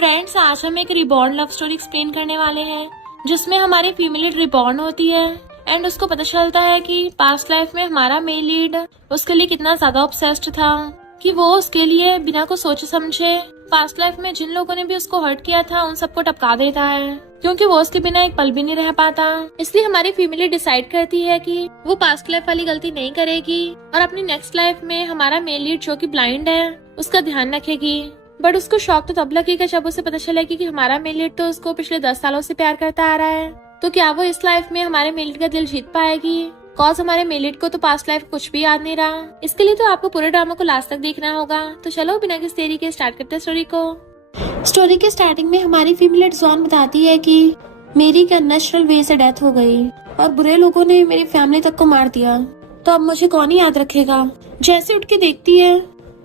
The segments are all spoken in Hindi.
फ्रेंड्स, आज हम एक रिबॉर्न लव स्टोरी एक्सप्लेन करने वाले हैं जिसमें हमारी फीमेल लीड रिबॉर्न होती है एंड उसको पता चलता है कि पास्ट लाइफ में हमारा मेल लीड उसके लिए कितना ज्यादा ऑब्सेस्ड था कि वो उसके लिए बिना कुछ सोचे समझे पास्ट लाइफ में जिन लोगों ने भी उसको हर्ट किया था उन सबको टपका देता है, क्योंकि वो उसके बिना एक पल भी नहीं रह पाता। इसलिए हमारी फीमेल डिसाइड करती है कि वो पास्ट लाइफ वाली गलती नहीं करेगी और अपनी नेक्स्ट लाइफ में हमारा मेल लीड जो कि ब्लाइंड है उसका ध्यान रखेगी। बट उसको शौक तो तब लगेगा जब उसे पता चलेगी कि हमारा मेल लीड तो उसको पिछले 10 सालों से प्यार करता आ रहा है। तो क्या वो इस लाइफ में हमारे मेल लीड का दिल जीत पाएगी? कॉज हमारे मेल लीड को तो पास्ट लाइफ कुछ भी याद नहीं रहा। इसके लिए तो आपको पूरे ड्रामा को लास्ट तक देखना होगा। तो चलो बिना किसी देरी के स्टार्ट करते हैं स्टोरी को। स्टोरी के स्टार्टिंग में हमारी फीमेल लीड जॉन बताती है कि मेरी के अननेचुरल वे से डेथ हो गई और बुरे लोगों ने मेरी फैमिली तक को मार दिया, तो अब मुझे कौन ही याद रखेगा। जैसे उठ के देखती है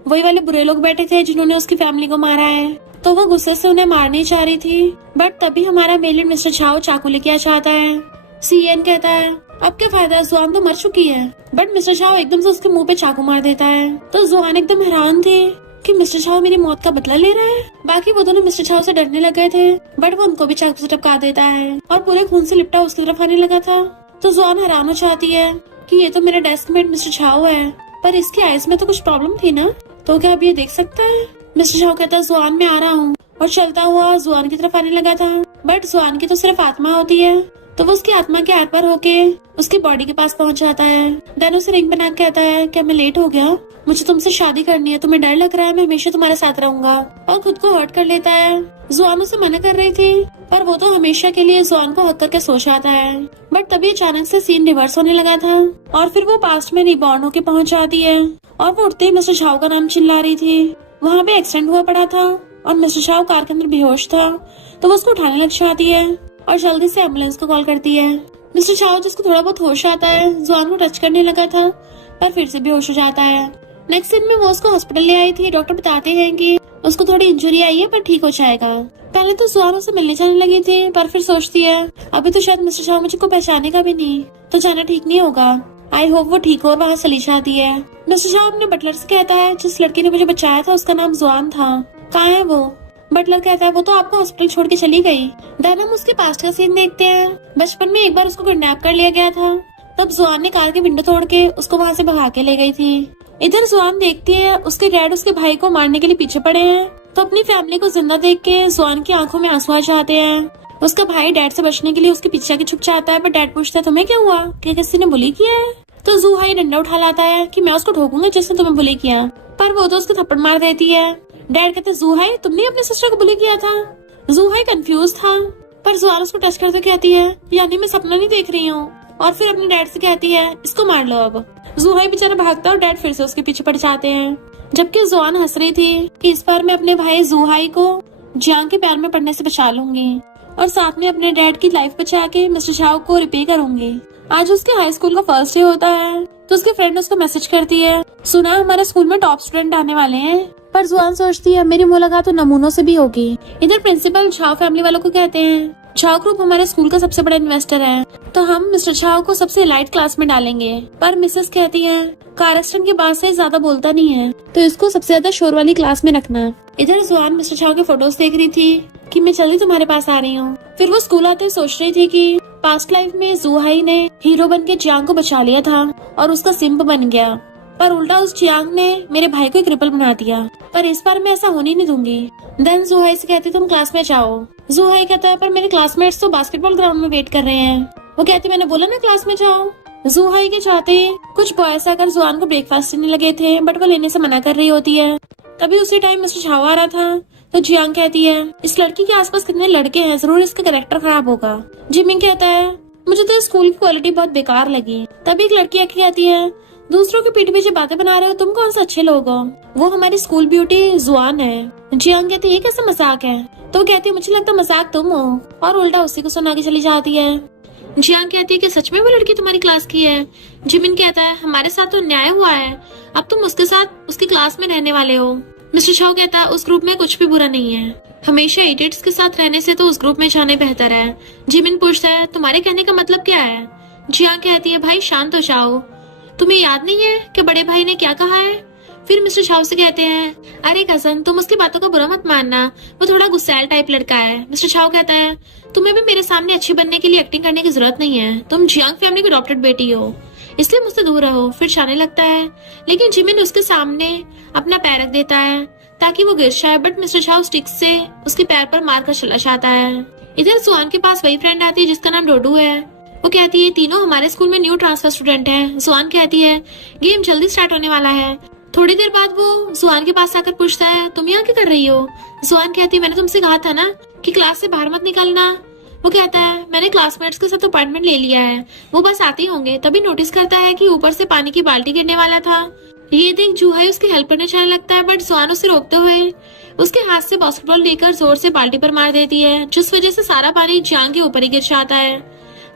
वही वाले बुरे लोग बैठे थे जिन्होंने उसकी फैमिली को मारा है, तो वो गुस्से से उन्हें मारनी चाह रही थी। बट तभी हमारा मेल लीड मिस्टर झाओ चाकू लेके आ जाता है। सीएन कहता है अब क्या फायदा, जुआन तो मर चुकी है। बट मिस्टर झाओ एकदम से उसके मुंह पे चाकू मार देता है। तो जुआन एकदम हैरान थे कि मिस्टर झाओ मेरी मौत का बदला ले रहा है। बाकी वो दोनों मिस्टर झाओ से डरने लग गए थे, बट वो उनको भी चाकू से टपका देता है और पूरे खून से लिपटा उसकी तरफ आने लगा था। तो जुआन हैरान हो जाती है कि ये तो मेरा डेस्कमेट मिस्टर झाओ है, पर इसकी आइज में तो कुछ प्रॉब्लम थी ना, तो क्या अब ये देख सकता है? मिस्टर झाओ कहता है जुआन मैं आ रहा हूँ, और चलता हुआ जुआन की तरफ आने लगा था। बट जुआन की तो सिर्फ आत्मा होती है, तो वो उसकी आत्मा के आर पार होके उसकी बॉडी के पास पहुंच जाता है। देन उसे रिंग बना के कहता है क्या मैं लेट हो गया, मुझे तुमसे शादी करनी है, तुम्हें डर लग रहा है, मैं हमेशा तुम्हारे साथ रहूंगा, और खुद को हर्ट कर लेता है। जुआन उसे मना कर रही थी, पर वो तो हमेशा के लिए जुआन को हक करके सो जाता है। बट तभी अचानक से सीन रिवर्स होने लगा था और फिर वो पास्ट में रिबॉर्न होके पहुंच जाती है और वो उठते ही मिस्टर झाओ का नाम चिल्ला रही थी। वहाँ पे एक्सीडेंट हुआ पड़ा था और मिस्टर झाओ कार के अंदर बेहोश था, तो वो उसको उठाने लग जाती है और जल्दी से एम्बुलेंस को कॉल करती है। मिस्टर झाओ जिसको थोड़ा बहुत होश आता है जुआन को टच करने लगा था, पर फिर से बेहोश हो जाता है। नेक्स्ट सीन में वो उसको हॉस्पिटल ले आई थी। डॉक्टर बताते हैं कि उसको थोड़ी इंजरी आई है पर ठीक हो जाएगा। पहले तो जुआन उससे मिलने जाने लगी थी, पर फिर सोचती है अभी तो शायद मिस्टर झाओ मुझको पहचानेगा भी नहीं, तो जाना ठीक नहीं होगा। आई होप वो ठीक हो और वहाँ चली जाती है। मिस्टर झाओ अपने बटलर से कहता है जिस लड़की ने मुझे बचाया था उसका नाम जुआन था, कहाँ है वो? बटलर कहता है वो तो आपको हॉस्पिटल छोड़ के चली गई। देन हम उसके पास्ट का सीन देखते हैं। बचपन में एक बार उसको किडनैप कर लिया गया था, तब जुआन ने कार की विंडो तोड़ के उसको वहाँ से भगा के ले गई थी। इधर जुआन देखती है उसके डैड उसके भाई को मारने के लिए पीछे पड़े हैं, तो अपनी फैमिली को जिंदा देख के जुआन की आंखों में आंसू आ जाते हैं। उसका भाई डैड से बचने के लिए उसके पीछे छुप जाता है, पर डैड पूछता है तुम्हें क्या हुआ, क्या किसी ने बुली किया है? तो जुहाई डंडा उठा लाता है कि मैं उसको ठोकूंगा जिसने तुम्हें बुली किया, पर वो तो उसको थप्पड़ मार देती है। डैड कहते जुहाई तुमने अपने सिस्टर को बुली किया था। जुहाई कंफ्यूज था, पर जुआन उसको टच करते कहती है यानी मैं सपना नहीं देख रही हूँ, और फिर अपने डैड से कहती है इसको मार लो अब। जुहाई बेचारा भागता और डैड फिर से उसके पीछे पड़ जाते हैं। जबकि जुआन हंस रही थी कि इस बार मैं अपने भाई जुहाई को जियांग के प्यार में पड़ने से बचा लूंगी और साथ में अपने डैड की लाइफ बचा के मिस्टर झाओ को रिपे करूंगी। आज उसके हाई स्कूल का फर्स्ट डे होता है, तो उसके फ्रेंड उसको मैसेज करती है सुना हमारे स्कूल में टॉप स्टूडेंट आने वाले हैं। पर जुआन सोचती है मेरी मुलाकात तो नमूनों से भी होगी। इधर प्रिंसिपल झाओ फैमिली वालों को कहते हैं झाओ ग्रुप हमारे स्कूल का सबसे बड़ा इन्वेस्टर है, तो हम मिस्टर झाओ को सबसे लाइट क्लास में डालेंगे। पर मिसेस कहती है कार एक्सीडेंट के बाद से ज्यादा बोलता नहीं है, तो इसको सबसे ज्यादा शोर वाली क्लास में रखना। इधर जुआन मिस्टर झाओ के फोटोज देख रही थी कि मैं जल्दी तुम्हारे पास आ रही हूँ। फिर वो स्कूल आते सोच रही थी कि पास्ट लाइफ में जुहाई ने हीरो बन के जियांग को बचा लिया था और उसका सिंप बन गया, पर उल्टा उस जियांग ने मेरे भाई को एक क्रिपल बना दिया, पर इस बार मैं ऐसा होने नहीं दूंगी। देन जुहाई से कहती तुम क्लास में जाओ। जुहाई कहता है पर मेरे क्लासमेट्स तो बास्केटबॉल ग्राउंड में वेट कर रहे हैं। वो कहती मैंने बोला ना क्लास में जाओ। जुहाई के चाहते कुछ बॉयज आकर जुआन को ब्रेकफास्ट देने लगे थे, बट वो लेने से मना कर रही होती है। तभी उसी टाइम मिस्टर झाओ आ रहा था, तो जियांग कहती है इस लड़की के आसपास कितने लड़के हैं, जरूर इसका कैरेक्टर खराब होगा। जिमिंग कहता है मुझे तो स्कूल की क्वालिटी बहुत बेकार लगी। तभी एक लड़की आके कहती है दूसरों के पीठ पीछे बातें बना रहे हो, तुम कौन से अच्छे लोग हो, वो हमारी स्कूल ब्यूटी जुआन है। जियांग कहती है ये कैसा मजाक है, तो वो कहती है मुझे लगता मजाक तुम हो, और उल्टा उसी को सुना के चली जाती है। जियांग कहती है कि सच में वो लड़की तुम्हारी क्लास की है। जिमिन कहता है हमारे साथ तो अन्याय हुआ है, अब तुम उसके साथ उसकी क्लास में रहने वाले हो। मिस्टर झाओ कहता है उस ग्रुप में कुछ भी बुरा नहीं है, हमेशा इडियट्स के साथ रहने से तो उस ग्रुप में जाने बेहतर है। जिमिन पूछता है तुम्हारे कहने का मतलब क्या है? जियांग कहती है भाई शांत हो जाओ, तुम्हें याद नहीं है कि बड़े भाई ने क्या कहा है, फिर मिस्टर शाह से कहते हैं, अरे कजन तुम उसकी बातों का बुरा मत मानना, वो थोड़ा गुस्सैल टाइप लड़का है। मिस्टर शाह कहता है, तुम्हें भी मेरे सामने अच्छी बनने के लिए एक्टिंग करने की जरूरत नहीं है, तुम जियांग फैमिली की अडॉप्टेड बेटी हो, इसलिए मुझसे दूर रहो। फिर शाने लगता है, लेकिन जिमिन उसके सामने अपना पैर रख देता है ताकि वो गिर जाए, बट मिस्टर शाह स्टिक से उसके पैर पर मारकर चला जाता है। इधर जुआन के पास वही फ्रेंड आती है जिसका नाम डोडू है। वो कहती है, तीनों हमारे स्कूल में न्यू ट्रांसफर स्टूडेंट हैं। जुआन कहती है, गेम जल्दी स्टार्ट होने वाला है। थोड़ी देर बाद वो जुआन के पास आकर पूछता है, तुम यहाँ क्या कर रही हो? जुआन कहती है, मैंने तुमसे कहा था ना कि क्लास से बाहर मत निकलना। वो कहता है, मैंने क्लासमेट्स के साथ अपॉइंटमेंट ले लिया है, वो बस आते ही होंगे। तभी नोटिस करता है कि ऊपर से पानी की बाल्टी गिरने वाला था। ये देख जूहाई उसकी हेल्प करने चलने लगता है, बट जुआन उसे रोकते हुए उसके हाथ से बास्केटबॉल लेकर जोर से बाल्टी पर मार देती है, जिस वजह से सारा पानी जियांग के ऊपर ही गिर जाता है।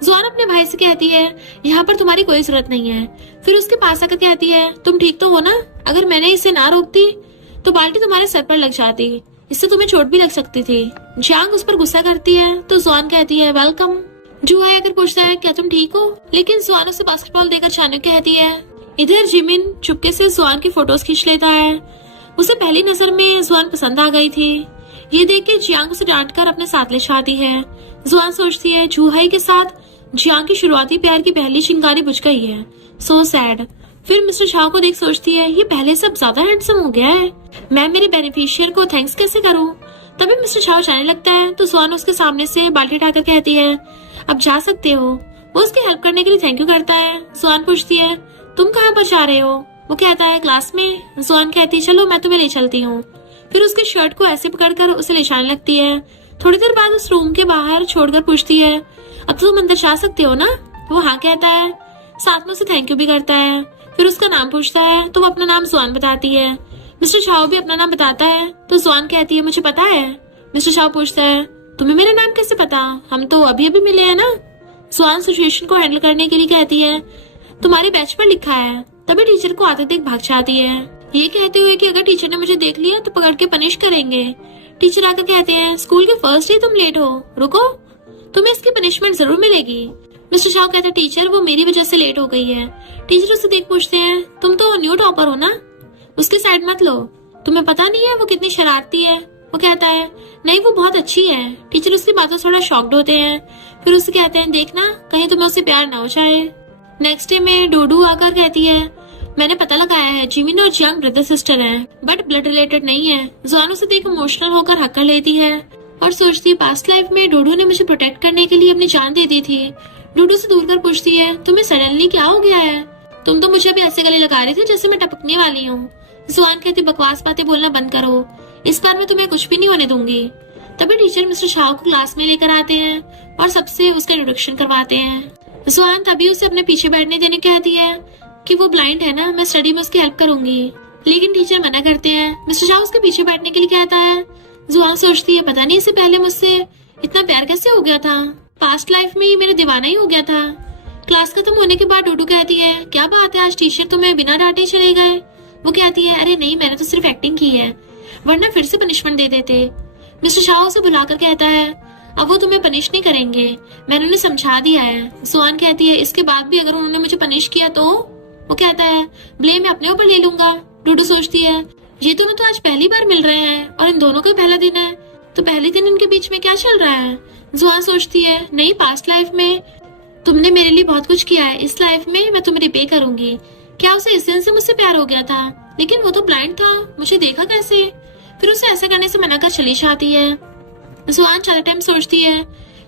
जुआन अपने भाई से कहती है, यहाँ पर तुम्हारी कोई जरूरत नहीं है। फिर उसके पास आकर कहती है, तुम ठीक तो हो ना? अगर मैंने इसे ना रोकती तो बाल्टी तुम्हारे सर पर लग जाती, इससे तुम्हें चोट भी लग सकती थी। जियांग उस पर गुस्सा करती है तो जुआन कहती है, वेलकम। जूहाई आकर पूछता है, क्या तुम ठीक हो? लेकिन जुआन उसे बास्केटबॉल देकर जाने को कहती है। इधर जिमिन चुपके से जुआन की फोटोज खींच लेता है। उसे पहली नजर में जुआन पसंद आ गई थी। ये देख के जियांग उसे डांट कर अपने साथ ले जाती है। जुआन सोचती है, जूहाई के साथ जियांग की शुरुआती प्यार की पहली चिंगारी बुझ गई है, सो सैड। फिर मिस्टर शाह को देख सोचती है, ये पहले से अब ज्यादा हैंडसम हो गया है, मैं मेरे बेनिफिशियर को थैंक्स कैसे करूं? तभी मिस्टर शाह जाने लगता है तो जुआन उसके सामने से बाल्टी उठाकर कहती है, अब जा सकते हो। वो उसकी हेल्प करने के लिए थैंक यू करता है। जुआन पूछती है, तुम कहाँ पर जा रहे हो? वो कहता है, क्लास में। जुआन कहती है, चलो मैं तुम्हें ले चलती हूँ। फिर उसके शर्ट को ऐसे पकड़कर उसे ले जाने लगती है। थोड़ी देर बाद उस रूम के बाहर छोड़कर पूछती है, अब तो तुम अंदर जा सकते हो ना? वो हाँ कहता है, साथ में उसे थैंक यू भी करता है। फिर उसका नाम पूछता है तो वो अपना नाम जुआन बताती है। मिस्टर शाह भी अपना नाम बताता है तो जुआन कहती है, मुझे पता है। मिस्टर शाह पूछता है, तुम्हें मेरा नाम कैसे पता? हम तो अभी अभी मिले हैं ना? जुआन सिचुएशन को हैंडल करने के लिए कहती है, तुम्हारे बैच पर लिखा है। तभी टीचर को आते देख भाग जाती है, ये कहते हुए कि अगर टीचर ने मुझे देख लिया तो पकड़ के पनिश करेंगे। टीचर आकर कहते हैं, स्कूल के फर्स्ट डे तुम लेट हो, रुको, तुम्हें इसकी पनिशमेंट जरूर मिलेगी। मिस्टर शाह कहते हैं, टीचर वो मेरी वजह से लेट हो गई है। टीचर उसे देख पूछते हैं, तुम तो न्यू टॉपर हो ना, उसके साइड मत लो, तुम्हें पता नहीं है वो कितनी शरारती है? वो कहता है, नहीं वो बहुत अच्छी है। टीचर उसकी बातों से थोड़ा शॉक्ड होते हैं। फिर उसे कहते हैं, देखना कहीं तुम्हें उससे प्यार ना हो जाए। नेक्स्ट डे में डोडू आकर कहती है, मैंने पता लगाया है जिमिन और जियांग ब्रदर सिस्टर हैं, बट ब्लड रिलेटेड नहीं है। जुआन उसे देख इमोशनल होकर हक कर लेती है और सोचती है, पास्ट लाइफ में डोडू ने मुझे प्रोटेक्ट करने के लिए अपनी जान दे दी थी। डोडू से दूर कर पूछती है, तुम्हें सडनली क्या हो गया है? तुम तो मुझे अभी ऐसे गले लगा रहे थे जैसे मैं टपकने वाली हूँ। जुआन कहती, बकवास बातें बोलना बंद करो, इस बार मैं तुम्हें कुछ भी नहीं होने दूंगी। तभी टीचर मिस्टर शाह को क्लास में लेकर आते हैं और सबसे उसका इंट्रोडक्शन करवाते हैं। जुआन तभी उसे अपने पीछे बैठने देने कहती है कि वो ब्लाइंड है ना, मैं स्टडी में उसकी हेल्प करूंगी। लेकिन टीचर मना करते हैं। मिस्टर शाह उसके पीछे बैठने के लिए कहता है। जुआन सोचती है, पता नहीं इससे पहले मुझसे इतना प्यार कैसे हो गया था, पास्ट लाइफ में ये मेरा दीवाना ही हो गया था। क्लास खत्म होने के बाद डोडू कहती है, क्या बात है आज टीचर तुम्हें बिना डांटे चले गए? वो कहती है, अरे नहीं मैंने तो सिर्फ एक्टिंग की है, वरना फिर से पनिशमेंट दे देते। मिस्टर शाह उसे बुलाकर कहता है, अब वो तुम्हें पनिश नहीं करेंगे, मैंने उन्हें समझा दिया है। जुआन कहती है, इसके बाद भी अगर उन्होंने मुझे पनिश किया तो? वो कहता है, ब्लेम मैं अपने ऊपर ले लूंगा। डोडू सोचती है, ये दोनों तो आज पहली बार मिल रहे हैं और इन दोनों का पहला दिन है, तो पहले दिन इनके बीच में क्या चल रहा है? जुआन सोचती है, नहीं पास्ट लाइफ में तुमने मेरे लिए बहुत कुछ किया है, इस लाइफ में मैं तुम्हें रिपे करूंगी। क्या उसे इस दिन से मुझसे प्यार हो गया था? लेकिन वो तो ब्लाइंड था, मुझे देखा कैसे? फिर उसे ऐसा करने से मना कर चली जाती है। जुआन चार टाइम सोचती है,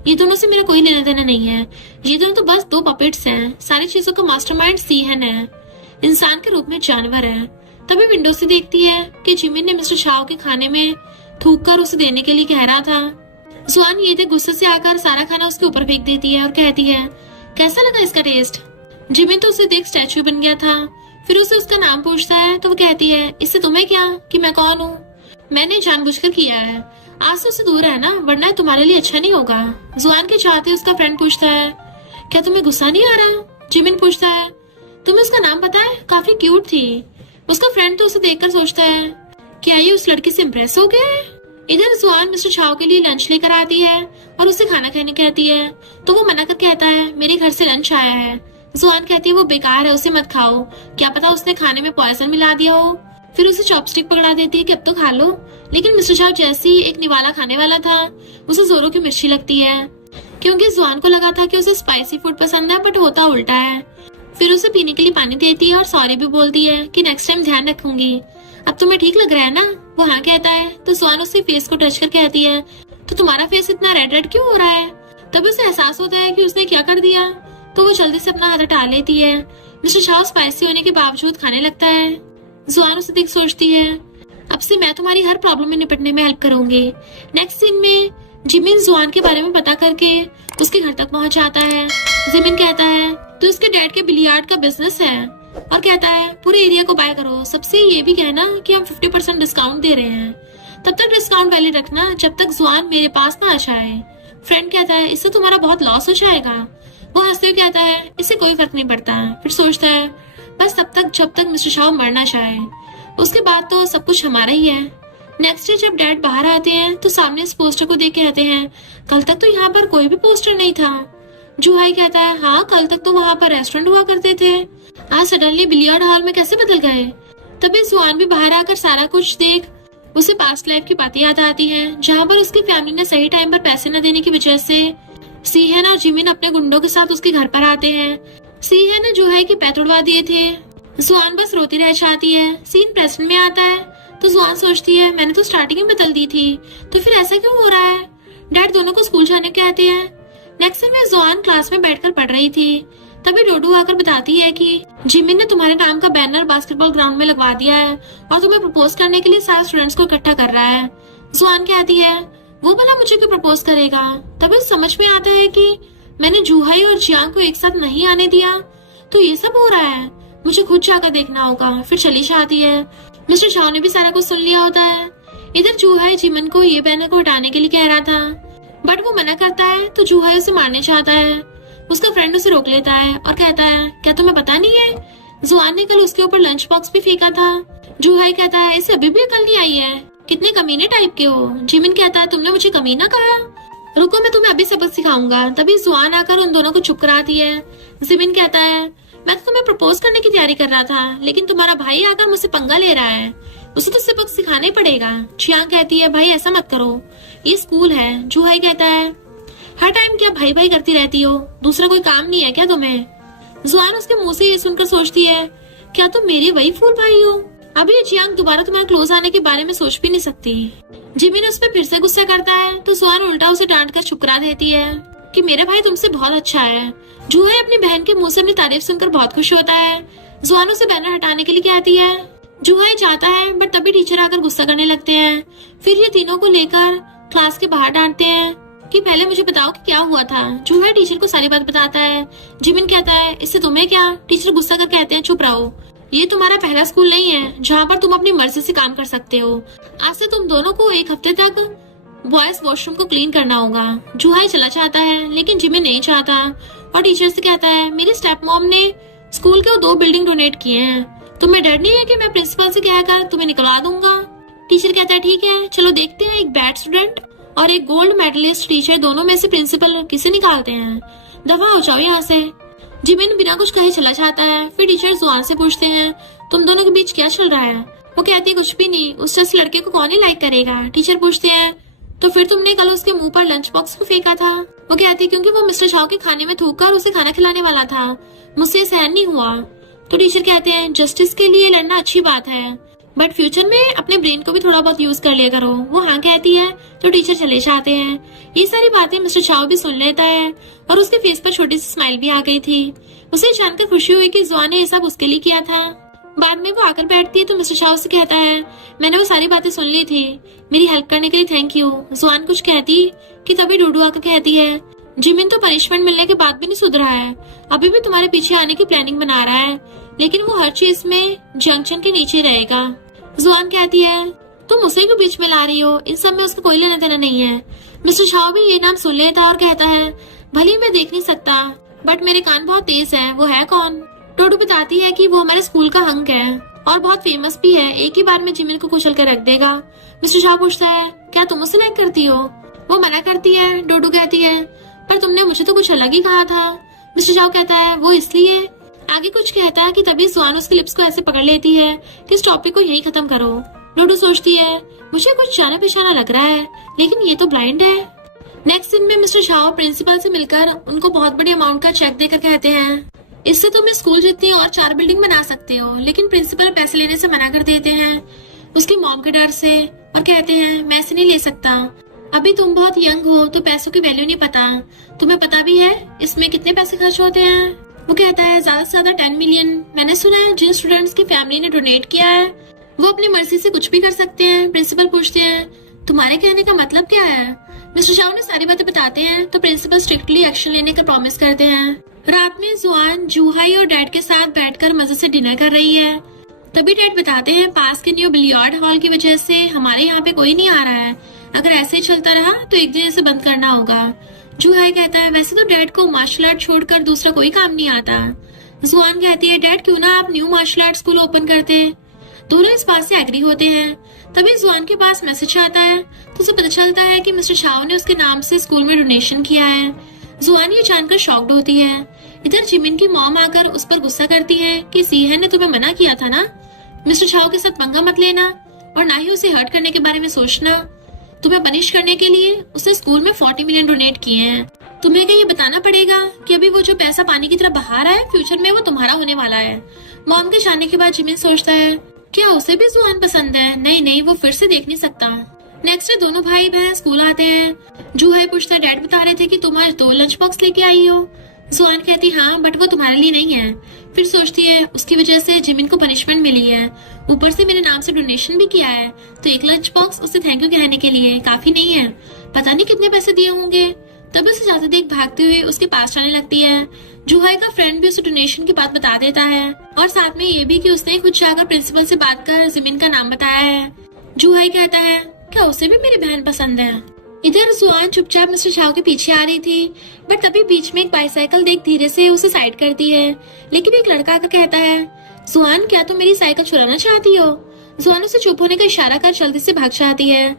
ये दोनों से मेरा कोई लेना देना नहीं है, ये दोनों तो बस दो पपेट्स हैं, सारी चीजों का मास्टरमाइंड सीहन है, इंसान के रूप में जानवर है। तभी विंडो से देखती है कि जिमिन ने मिस्टर शाह के खाने में थूक कर उसे देने के लिए कह रहा था। जुआन ये देख गुस्से से आकर सारा खाना उसके ऊपर फेंक देती है और कहती है, कैसा लगा इसका टेस्ट? जिमिन तो उसे देख स्टैचू बन गया था। फिर उसे उसका नाम पूछता है तो वो कहती है, इससे तुम्हें क्या कि मैं कौन हूँ? मैंने जानबूझकर किया है, आज से उससे दूर है ना, वरना तुम्हारे लिए अच्छा नहीं होगा। जुआन के चाहते उसका फ्रेंड पूछता है, क्या तुम्हें गुस्सा नहीं आ रहा? जिमिन पूछता है, तुम्हें उसका नाम पता है? काफी क्यूट थी। उसका फ्रेंड तो उसे देखकर सोचता है, क्या ये उस लड़की से इम्प्रेस हो गया है? इधर जुआन मिस्टर शाह के लिए लंच लेकर आती है और उसे खाना खाने कहती है, तो वो मना कर कहता है, मेरे घर से लंच आया है। जुआन कहती है, वो बेकार है, उसे मत खाओ, क्या पता उसने खाने में पॉइजन मिला दिया हो। फिर उसे चॉपस्टिक पकड़ा देती है कि अब तो खा लो, लेकिन मिस्टर शाह जैसे ही एक निवाला खाने वाला था उसे जोरों की मिर्ची लगती है, क्योंकि जुआन को लगा था कि उसे स्पाइसी फूड पसंद है, बट होता उल्टा है। फिर उसे पीने के लिए पानी देती है और सॉरी भी बोलती है कि नेक्स्ट टाइम ध्यान रखूंगी। अब तुम्हें ठीक लग रहा है ना? वो हाँ कहता है तो जुआन उसके फेस को टच कर कहती है तो तुम्हारा फेस इतना रेड रेड क्यों हो रहा है? तभी उसे एहसास होता है कि उसने क्या कर दिया, तो वो जल्दी से अपना हाथ हटा लेती है। मिस्टर शाह स्पाइसी होने के बावजूद खाने लगता है। जुआन उसे देख सोचती है अब से मैं तुम्हारी हर प्रॉब्लम में निपटने में हेल्प करूंगी। नेक्स्ट सीन में जिमिन जुआन के बारे में पता करके उसके घर तक पहुंच जाता है। जिमिन कहता है तो इसके डैड के बिलियार्ड का बिजनेस है, और कहता है पूरे एरिया को बाय करो, सबसे ये भी कहना कि हम 50% डिस्काउंट दे रहे हैं, तब तक डिस्काउंट वैलिड रखना जब तक जुआन मेरे पास ना आ जाए। फ्रेंड कहता है इससे तुम्हारा बहुत लॉस हो जाएगा। वो हंसते हुए कहता है इससे कोई फर्क नहीं पड़ता। फिर सोचता है बस तब तक जब तक मिस्टर शाह मर ना जाए, उसके बाद तो सब कुछ हमारा ही है। नेक्स्ट डे जब डैड बाहर आते हैं तो सामने इस पोस्टर को देख के कहते हैं कल तक तो यहाँ पर कोई भी पोस्टर नहीं था। जूहाई कहता है हाँ कल तक तो वहाँ पर रेस्टोरेंट हुआ करते थे, आज सडनली बिलियर्ड हॉल में कैसे बदल गए। तभी जुआन भी बाहर आकर सारा कुछ देख उसे पास्ट लाइफ की बातें याद आती हैं, जहाँ पर उसकी फैमिली ने सही टाइम पर पैसे न देने की वजह से सीहन और जिमिन अपने गुंडों के साथ उसके घर पर आते हैं। सीहन ने जूहाई के पैर तोड़वा दिए थे। जुआन बस रोती रह जाती है। सीन प्रेजेंट में आता है तो जुआन सोचती है मैंने तो स्टार्टिंग में बदल दी थी, तो फिर ऐसा क्यों हो रहा है। डैड दोनों को स्कूल जाने कहते हैं। नेक्स्ट में जुआन क्लास में बैठकर पढ़ रही थी, तभी डोडू आकर बताती है कि जिमिन ने तुम्हारे नाम का बैनर बास्केटबॉल ग्राउंड में लगवा दिया है और तुम्हें प्रपोज करने के लिए सारे स्टूडेंट्स को इकट्ठा कर रहा है। जुआन कहती है वो भला मुझे क्यों प्रपोज करेगा। तभी समझ में आता है कि मैंने जूहाई और जियांग को एक साथ नहीं आने दिया, तो ये सब हो रहा है, मुझे खुद जाकर देखना होगा। फिर चली जाती है। मिस्टर शाह ने भी सारा कुछ सुन लिया होता है। इधर जूहाई जिमिन को ये बैनर को हटाने के लिए कह रहा था, बट वो मना करता है तो जूहाई उसे मारने चाहता है। उसका फ्रेंड उसे रोक लेता है और कहता है क्या तुम्हें पता नहीं है जुआन ने कल उसके ऊपर लंच बॉक्स भी फेंका था। जूहाई कहता है इसे अभी भी अकल नहीं आई है, कितने कमीने टाइप के हो। जिमिन कहता है तुमने मुझे कमीना कहा, रुको मैं तुम्हें अभी सबक सिखाऊंगा। तभी जुआन आकर उन दोनों को चुप कराती है। जिमिन कहता है मैं तो तुम्हें प्रपोज करने की तैयारी कर रहा था, लेकिन तुम्हारा भाई आकर मुझसे पंगा ले रहा है, उसे तो सबक सिखाना ही पड़ेगा। जियांग कहती है भाई ऐसा मत करो, ये स्कूल है। जूहाई कहता है हर टाइम क्या भाई भाई करती रहती हो, दूसरा कोई काम नहीं है क्या तुम्हें। जुआन उसके मुंह से ये सुनकर सोचती है क्या तुम मेरे वही फूल भाई हो। अभी जियांग दोबारा तुम्हारे क्लोज आने के बारे में सोच भी नहीं सकती। जिमिन उस पर फिर से गुस्सा करता है तो जुआन उल्टा उसे डांट कर चुप करा देती है कि मेरा भाई तुमसे बहुत अच्छा है। जूहाई अपनी बहन के मुंह से अपनी तारीफ सुनकर बहुत खुश होता है। जुआन उसे बैनर हटाने के लिए कहती है। जूहाई जाता है बट तभी टीचर आकर गुस्सा करने लगते हैं। फिर ये तीनों को लेकर क्लास के बाहर डांटते हैं कि पहले मुझे बताओ कि क्या हुआ था। जूहाई टीचर को सारी बात बताता है। जिमिन कहता है इससे तुम्हें क्या। टीचर गुस्सा कर कहते हैं चुप रहो, ये तुम्हारा पहला स्कूल नहीं है जहाँ पर तुम अपनी मर्जी से काम कर सकते हो। आज से तुम दोनों को एक हफ्ते तक बॉयज वॉशरूम को क्लीन करना होगा। जूहाई चला जाता है लेकिन जिमिन नहीं चाहता और टीचर से कहता है मेरी स्टेप मॉम ने स्कूल के 2 बिल्डिंग डोनेट किए हैं, तुम्हें डर नहीं है कि मैं प्रिंसिपल से कहकर तुम्हें निकलवा दूंगा। टीचर कहता है ठीक है चलो देखते हैं एक बैड स्टूडेंट और एक गोल्ड मेडलिस्ट टीचर दोनों में से प्रिंसिपल किसे निकालते हैं, दफा हो जाओ यहाँ से। जिमिन बिना कुछ कहे चला जाता है। फिर टीचर जुआन से पूछते हैं तुम दोनों के बीच क्या चल रहा है। वो कहती है कुछ भी नहीं, उस जैसे लड़के को कौन ही लाइक करेगा। टीचर पूछते हैं तो फिर तुमने कल उसके मुंह पर लंच बॉक्स को फेंका था। वो कहती है क्योंकि वो मिस्टर शाह के खाने में थूक कर उसे खाना खिलाने वाला था, मुझसे सहन नहीं हुआ। तो टीचर कहते हैं जस्टिस के लिए लड़ना अच्छी बात है, बट फ्यूचर में अपने ब्रेन को भी थोड़ा बहुत यूज कर लिया करो। वो हाँ कहती है तो टीचर चले जाते हैं। ये सारी बातें मिस्टर शाह भी सुन लेता है और उसके फेस पर छोटी सी स्माइल भी आ गई थी। उसे जानकर खुशी हुई कि जुआन ने ये सब उसके लिए किया था। बाद में वो आकर बैठती है तो मिस्टर शाह से कहता है मैंने वो सारी बातें सुन ली थी, मेरी हेल्प करने के लिए थैंक यू। जुआन कुछ कहती कि तभी डूडू आकर कहती है जिमिन तो पनिशमेंट मिलने के बाद भी नहीं सुधरा है, अभी भी तुम्हारे पीछे आने की प्लानिंग बना रहा है, लेकिन वो हर चीज में जंक्शन के नीचे रहेगा। जुआन कहती है तुम उसे क्यों बीच में ला रही हो, इन सब में उसका कोई लेना देना नहीं है। मिस्टर शाह भी ये नाम सुन लेता और कहता है भले मैं देख नहीं सकता बट मेरे कान बहुत तेज है, वो है कौन। डोडू बताती है कि वो हमारे स्कूल का हंक है और बहुत फेमस भी है, एक ही बार में जिमिन को कुचल कर रख देगा। मिस्टर शाह पूछता है क्या तुम उसे लाइक करती हो। वो मना करती है। डोडू कहती है पर तुमने मुझे तो कुछ अलग ही कहा था। मिस्टर शाह कहता है वो इसलिए आगे कुछ कहता है कि तभी जुआन उसके लिप्स को ऐसे पकड़ लेती है कि इस टॉपिक को यही खत्म करो। डोडो सोचती है मुझे कुछ जाना पहचाना लग रहा है, लेकिन ये तो ब्लाइंड है। नेक्स्ट दिन में मिस्टर शाओ प्रिंसिपल से मिलकर उनको बहुत बड़ी अमाउंट का चेक देकर कहते हैं इससे तुम स्कूल जितनी और 4 बिल्डिंग बना सकते हो, लेकिन प्रिंसिपल पैसे लेने से मना कर देते हैं उसकी मॉम के डर से, और कहते हैं मैं इसे नहीं ले सकता, अभी तुम बहुत यंग हो तो पैसों की वैल्यू नहीं पता, तुम्हें पता भी है इसमें कितने पैसे खर्च होते हैं। वो कहता है ज्यादा से ज्यादा 10 मिलियन। मैंने सुना है जिन स्टूडेंट्स की फैमिली ने डोनेट किया है वो अपनी मर्जी से कुछ भी कर सकते हैं। प्रिंसिपल पूछते हैं तुम्हारे कहने का मतलब क्या है। मिस्टर शाओ ने सारी बातें बताते हैं तो प्रिंसिपल स्ट्रिक्टली एक्शन लेने का प्रॉमिस करते हैं। रात में जुआन जूहाई और डैड के साथ बैठकर मजे से डिनर कर रही है। तभी डैड बताते हैं पास के न्यू बिलियर्ड हॉल की वजह से हमारे यहाँ पे कोई नहीं आ रहा है, अगर ऐसे ही चलता रहा तो एक दिन इसे बंद करना होगा। जूहाई कहता है वैसे तो डैड को मार्शल आर्ट छोड़कर दूसरा कोई काम नहीं आता। जुआन कहती है डैड क्यों ना आप new martial art school open करते। दोनों इस बात से एग्री होते हैं। तभी जुआन के पास मैसेज आता है तो उसे पता चलता है कि मिस्टर शाओ ने उसके नाम से स्कूल में डोनेशन किया है। जुआन ये जानकर शॉक्ड होती है। इधर जिमिन की मॉम आकर उस पर गुस्सा करती है कि सीहन ने तुम्हें मना किया था ना मिस्टर शाओ के साथ पंगा मत लेना और ना ही उसे हर्ट करने के बारे में सोचना। तुम्हें पनिश करने के लिए उसने स्कूल में 40 मिलियन डोनेट किए हैं। तुम्हें क्या ये बताना पड़ेगा कि अभी वो जो पैसा पानी की तरह बहा रहा है फ्यूचर में वो तुम्हारा होने वाला है। मॉम के जाने के बाद जिमिन सोचता है क्या उसे भी जुआन पसंद है। नहीं वो फिर से देख नहीं सकता। नेक्स्ट डे दोनों भाई बहन स्कूल आते हैं। जूहाई पूछता है डैड बता रहे थे कि तुम आज 2 लंच बॉक्स लेके आई हो। जुआन कहती हाँ बट वो तुम्हारे लिए नहीं है। फिर सोचती है उसकी वजह से जिमिन को पनिशमेंट मिली है, ऊपर से मेरे नाम से डोनेशन भी किया है तो एक लंच बॉक्स उसे थैंक यू कहने के लिए काफी नहीं है, पता नहीं कितने पैसे दिए होंगे। तब उसे जाते देख भागते हुए उसके पास जाने लगती है। जूहाई का फ्रेंड भी उसे डोनेशन की बात बता देता है और साथ में ये भी कि उसने खुद जाकर प्रिंसिपल से बात कर जिमिन का नाम बताया है। जूहाई कहता है क्या उसे भी मेरी बहन पसंद है। इधर जुआन चुपचाप मिस्टर शाओ के पीछे आ रही थी बट तभी बीच में एक बाईसाइकिल देख धीरे से उसे साइड करती है, लेकिन एक लड़का आकर कहता है जुआन क्या तुम मेरी साइकिल चुराना चाहती हो। जुआन उसे चुप होने का इशारा कर जल्दी से भाग जाती है।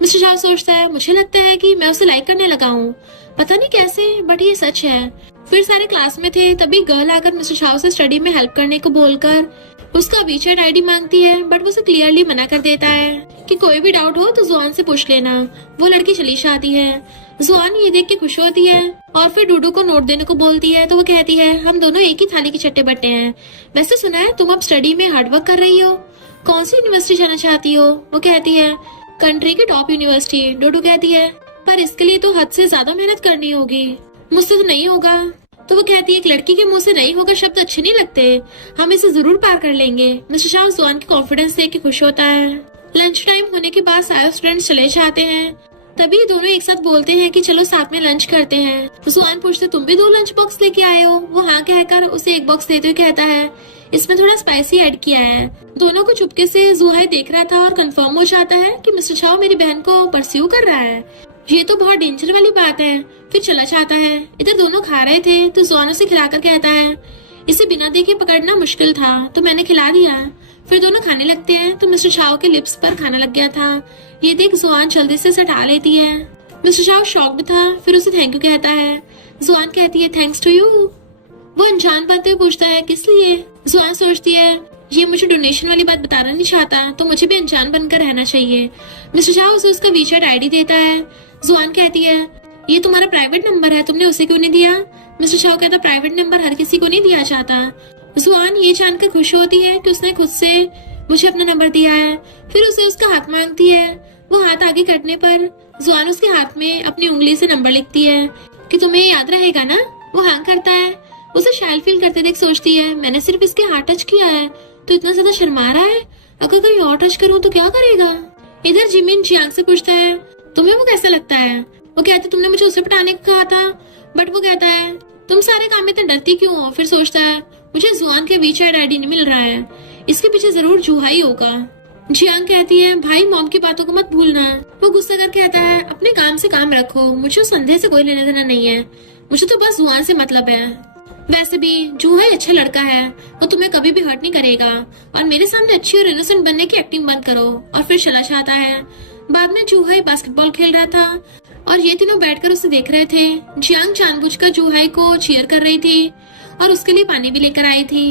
मिस्टर शाओ सोचता है मुझे लगता है कि मैं उसे लाइक करने लगा हूँ, पता नहीं कैसे बट ये सच है। फिर सारे क्लास में थे तभी गर्ल आकर मिस्टर शाओ से स्टडी में हेल्प करने को बोलकर उसका वीचैट आईडी मांगती है बट वो उसे क्लियरली मना कर देता है कि कोई भी डाउट हो तो जुआन से पूछ लेना। वो लड़की चली जाती है। जुआन ये देख के खुश होती है और फिर डूडू को नोट देने को बोलती है तो वो कहती है हम दोनों एक ही थाली के चट्टे बट्टे हैं। वैसे सुना है तुम अब स्टडी में हार्डवर्क कर रही हो, कौन सी यूनिवर्सिटी जाना चाहती हो। वो कहती है कंट्री की टॉप यूनिवर्सिटी। डूडू कहती है पर इसके लिए तो हद से ज्यादा मेहनत करनी होगी, मुझसे तो नहीं होगा। तो वो कहती है एक लड़की के मुंह से नहीं होगा शब्द अच्छे नहीं लगते, हम इसे जरूर पार कर लेंगे। मिस्टर शाह जुआन की कॉन्फिडेंस देख के खुश होता है। लंच टाइम होने के बाद सारे स्टूडेंट्स चले जाते हैं। तभी दोनों एक साथ बोलते हैं कि चलो साथ में लंच करते हैं। जुआन पूछते तुम भी 2 लंच बॉक्स लेके आए हो। वो हाँ कहकर उसे एक बॉक्स देते हुए कहता है इसमें थोड़ा स्पाइसी ऐड किया है। दोनों को चुपके से जुहाई देख रहा था और कंफर्म हो जाता है कि मिस्टर शाह मेरी बहन को परस्यू कर रहा है, ये तो बहुत डेंजर वाली बात है। फिर चला जाता है। इधर दोनों खा रहे थे तो जुआन उसे खिलाकर कहता है इसे बिना देखे पकड़ना मुश्किल था तो मैंने खिला दिया। फिर दोनों खाने लगते हैं तो मिस्टर शाह के लिप्स पर खाना लग गया था। ये देख जुआन जल्दी से हटा लेती है। मिस्टर शाह शॉक्ड था, फिर उसे थैंक यू कहता है। जुआन कहती है थैंक्स टू यू। वो अनजान बनते हुए पूछता है किस लिए। जुआन सोचती है ये मुझे डोनेशन वाली बात बताना नहीं चाहता तो मुझे भी अनजान बनकर रहना चाहिए। मिस्टर शाह उसे उसका वीचैट आईडी देता है। जुआन कहती है ये तुम्हारा प्राइवेट नंबर है, तुमने उसे क्यों नहीं दिया। मिस्टर शाह कहता प्राइवेट नंबर हर किसी को नहीं दिया जाता। जुआन ये जानकर खुश होती है कि उसने खुद से मुझे अपना नंबर दिया है। फिर उसे उसका हाथ मांगती है। वो हाथ आगे करने पर जुआन उसके हाथ में अपनी उंगली से नंबर लिखती है कि तुम्हें याद रहेगा ना। वो हाँ करता है। उसे शायल फील करते देख सोचती है मैंने सिर्फ इसके हाथ टच किया है तो इतना ज्यादा शर्मा रहा है, अगर कोई और टच करूँ तो क्या करेगा। इधर जिमिन जियांग से पूछता है तुम्हें वो कैसा लगता है। वो कहते तुमने मुझे उसे पटाने को कहा था, बट वो कहता है तुम सारे काम में इतना डरती क्यों हो। फिर सोचता है मुझे जुआन के वीचैट आईडी नहीं मिल रहा है, इसके पीछे जरूर जुहाई होगा। जियांग कहती है भाई मॉम की बातों को मत भूलना। वो गुस्सा कर कहता है अपने काम से काम रखो, मुझे उस संदेह से कोई लेना देना नहीं है, मुझे तो बस जुआन से मतलब है। वैसे भी जुहाई अच्छा लड़का है, वो तुम्हें कभी भी हर्ट नहीं करेगा और मेरे सामने अच्छी और इनोसेंट बनने की एक्टिंग बंद करो। और फिर चला जाता है। बाद में जुहाई बास्केटबॉल खेल रहा था और ये तीनों बैठकर उसे देख रहे थे। जियांग जानबूझकर जुहाई को चीयर कर रही थी और उसके लिए पानी भी लेकर आई थी।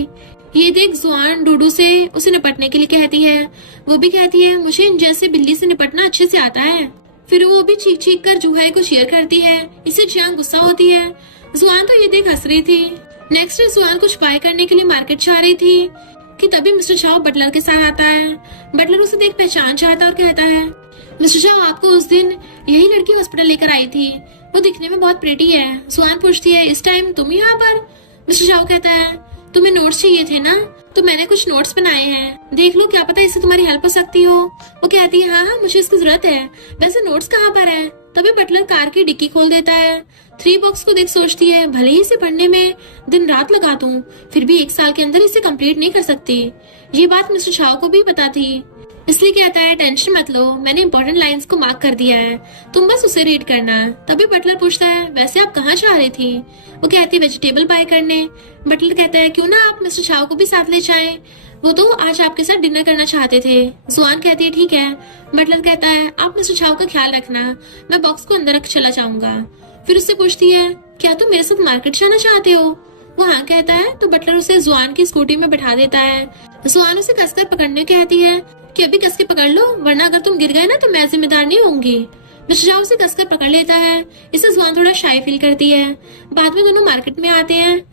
ये देख जुआन डूडू से उसे निपटने के लिए कहती है। वो भी कहती है मुझे इन जैसे बिल्ली से निपटना अच्छे से आता है। फिर वो भी चीख चीख कर जूहाई को शेयर करती है। इससे जियांग गुस्सा होती है। जुआन तो ये देख हंस रही थी। नेक्स्ट डे जुआन कुछ बाय करने के लिए मार्केट जा रही थी कि तभी मिस्टर चाओ बटलर के साथ आता है। बटलर उसे देख पहचान चाहता और कहता है मिस्टर चाओ आपको उस दिन यही लड़की हॉस्पिटल लेकर आई थी, वो दिखने में बहुत प्रेटी है। जुआन पूछती है इस टाइम तुम यहाँ पर? मिस्टर चाओ कहता है तुम्हें नोट्स चाहिए थे ना, तो मैंने कुछ नोट्स बनाए हैं, देख लो, क्या पता इससे तुम्हारी हेल्प हो सकती हो। वो कहती है हाँ हाँ मुझे इसकी जरूरत है, वैसे नोट्स कहाँ पर है? तभी बटलर कार की डिक्की खोल देता है। 3 बॉक्स को देख सोचती है भले ही इसे पढ़ने में दिन रात लगा दूं, फिर भी 1 साल के अंदर इसे कंप्लीट नहीं कर सकती। ये बात मिस्टर चाओ को भी पता थी, इसलिए कहता है टेंशन मत लो, मैंने इंपॉर्टेंट लाइंस को मार्क कर दिया है, तुम बस उसे रीड करना। तभी बटलर पूछता है वैसे आप कहाँ जा रही थी? वो कहती है वेजिटेबल बाय करने। बटलर कहता है क्यों ना आप मिस्टर चाओ को भी साथ ले जाएं, वो तो आज आपके साथ डिनर करना चाहते थे। जुआन कहती है ठीक है। बटलर कहता है आप मिस्टर चाओ का ख्याल रखना, मैं बॉक्स को अंदर रख चला जाऊंगा। फिर उससे पूछती है क्या तुम मेरे साथ मार्केट जाना चाहते हो? वो हाँ कहता है। तो बटलर उसे जुआन की स्कूटी में बैठा देता है। जुआन उसे कसकर पकड़ने कहती है कि अभी कस के पकड़ लो, वरना अगर तुम गिर गए ना तो मैं जिम्मेदार नहीं होंगी। मिस्टर चाओ उसे कसकर पकड़ लेता है। इससे जुआन थोड़ा शाय फील करती है। बाद में दोनों मार्केट में आते हैं।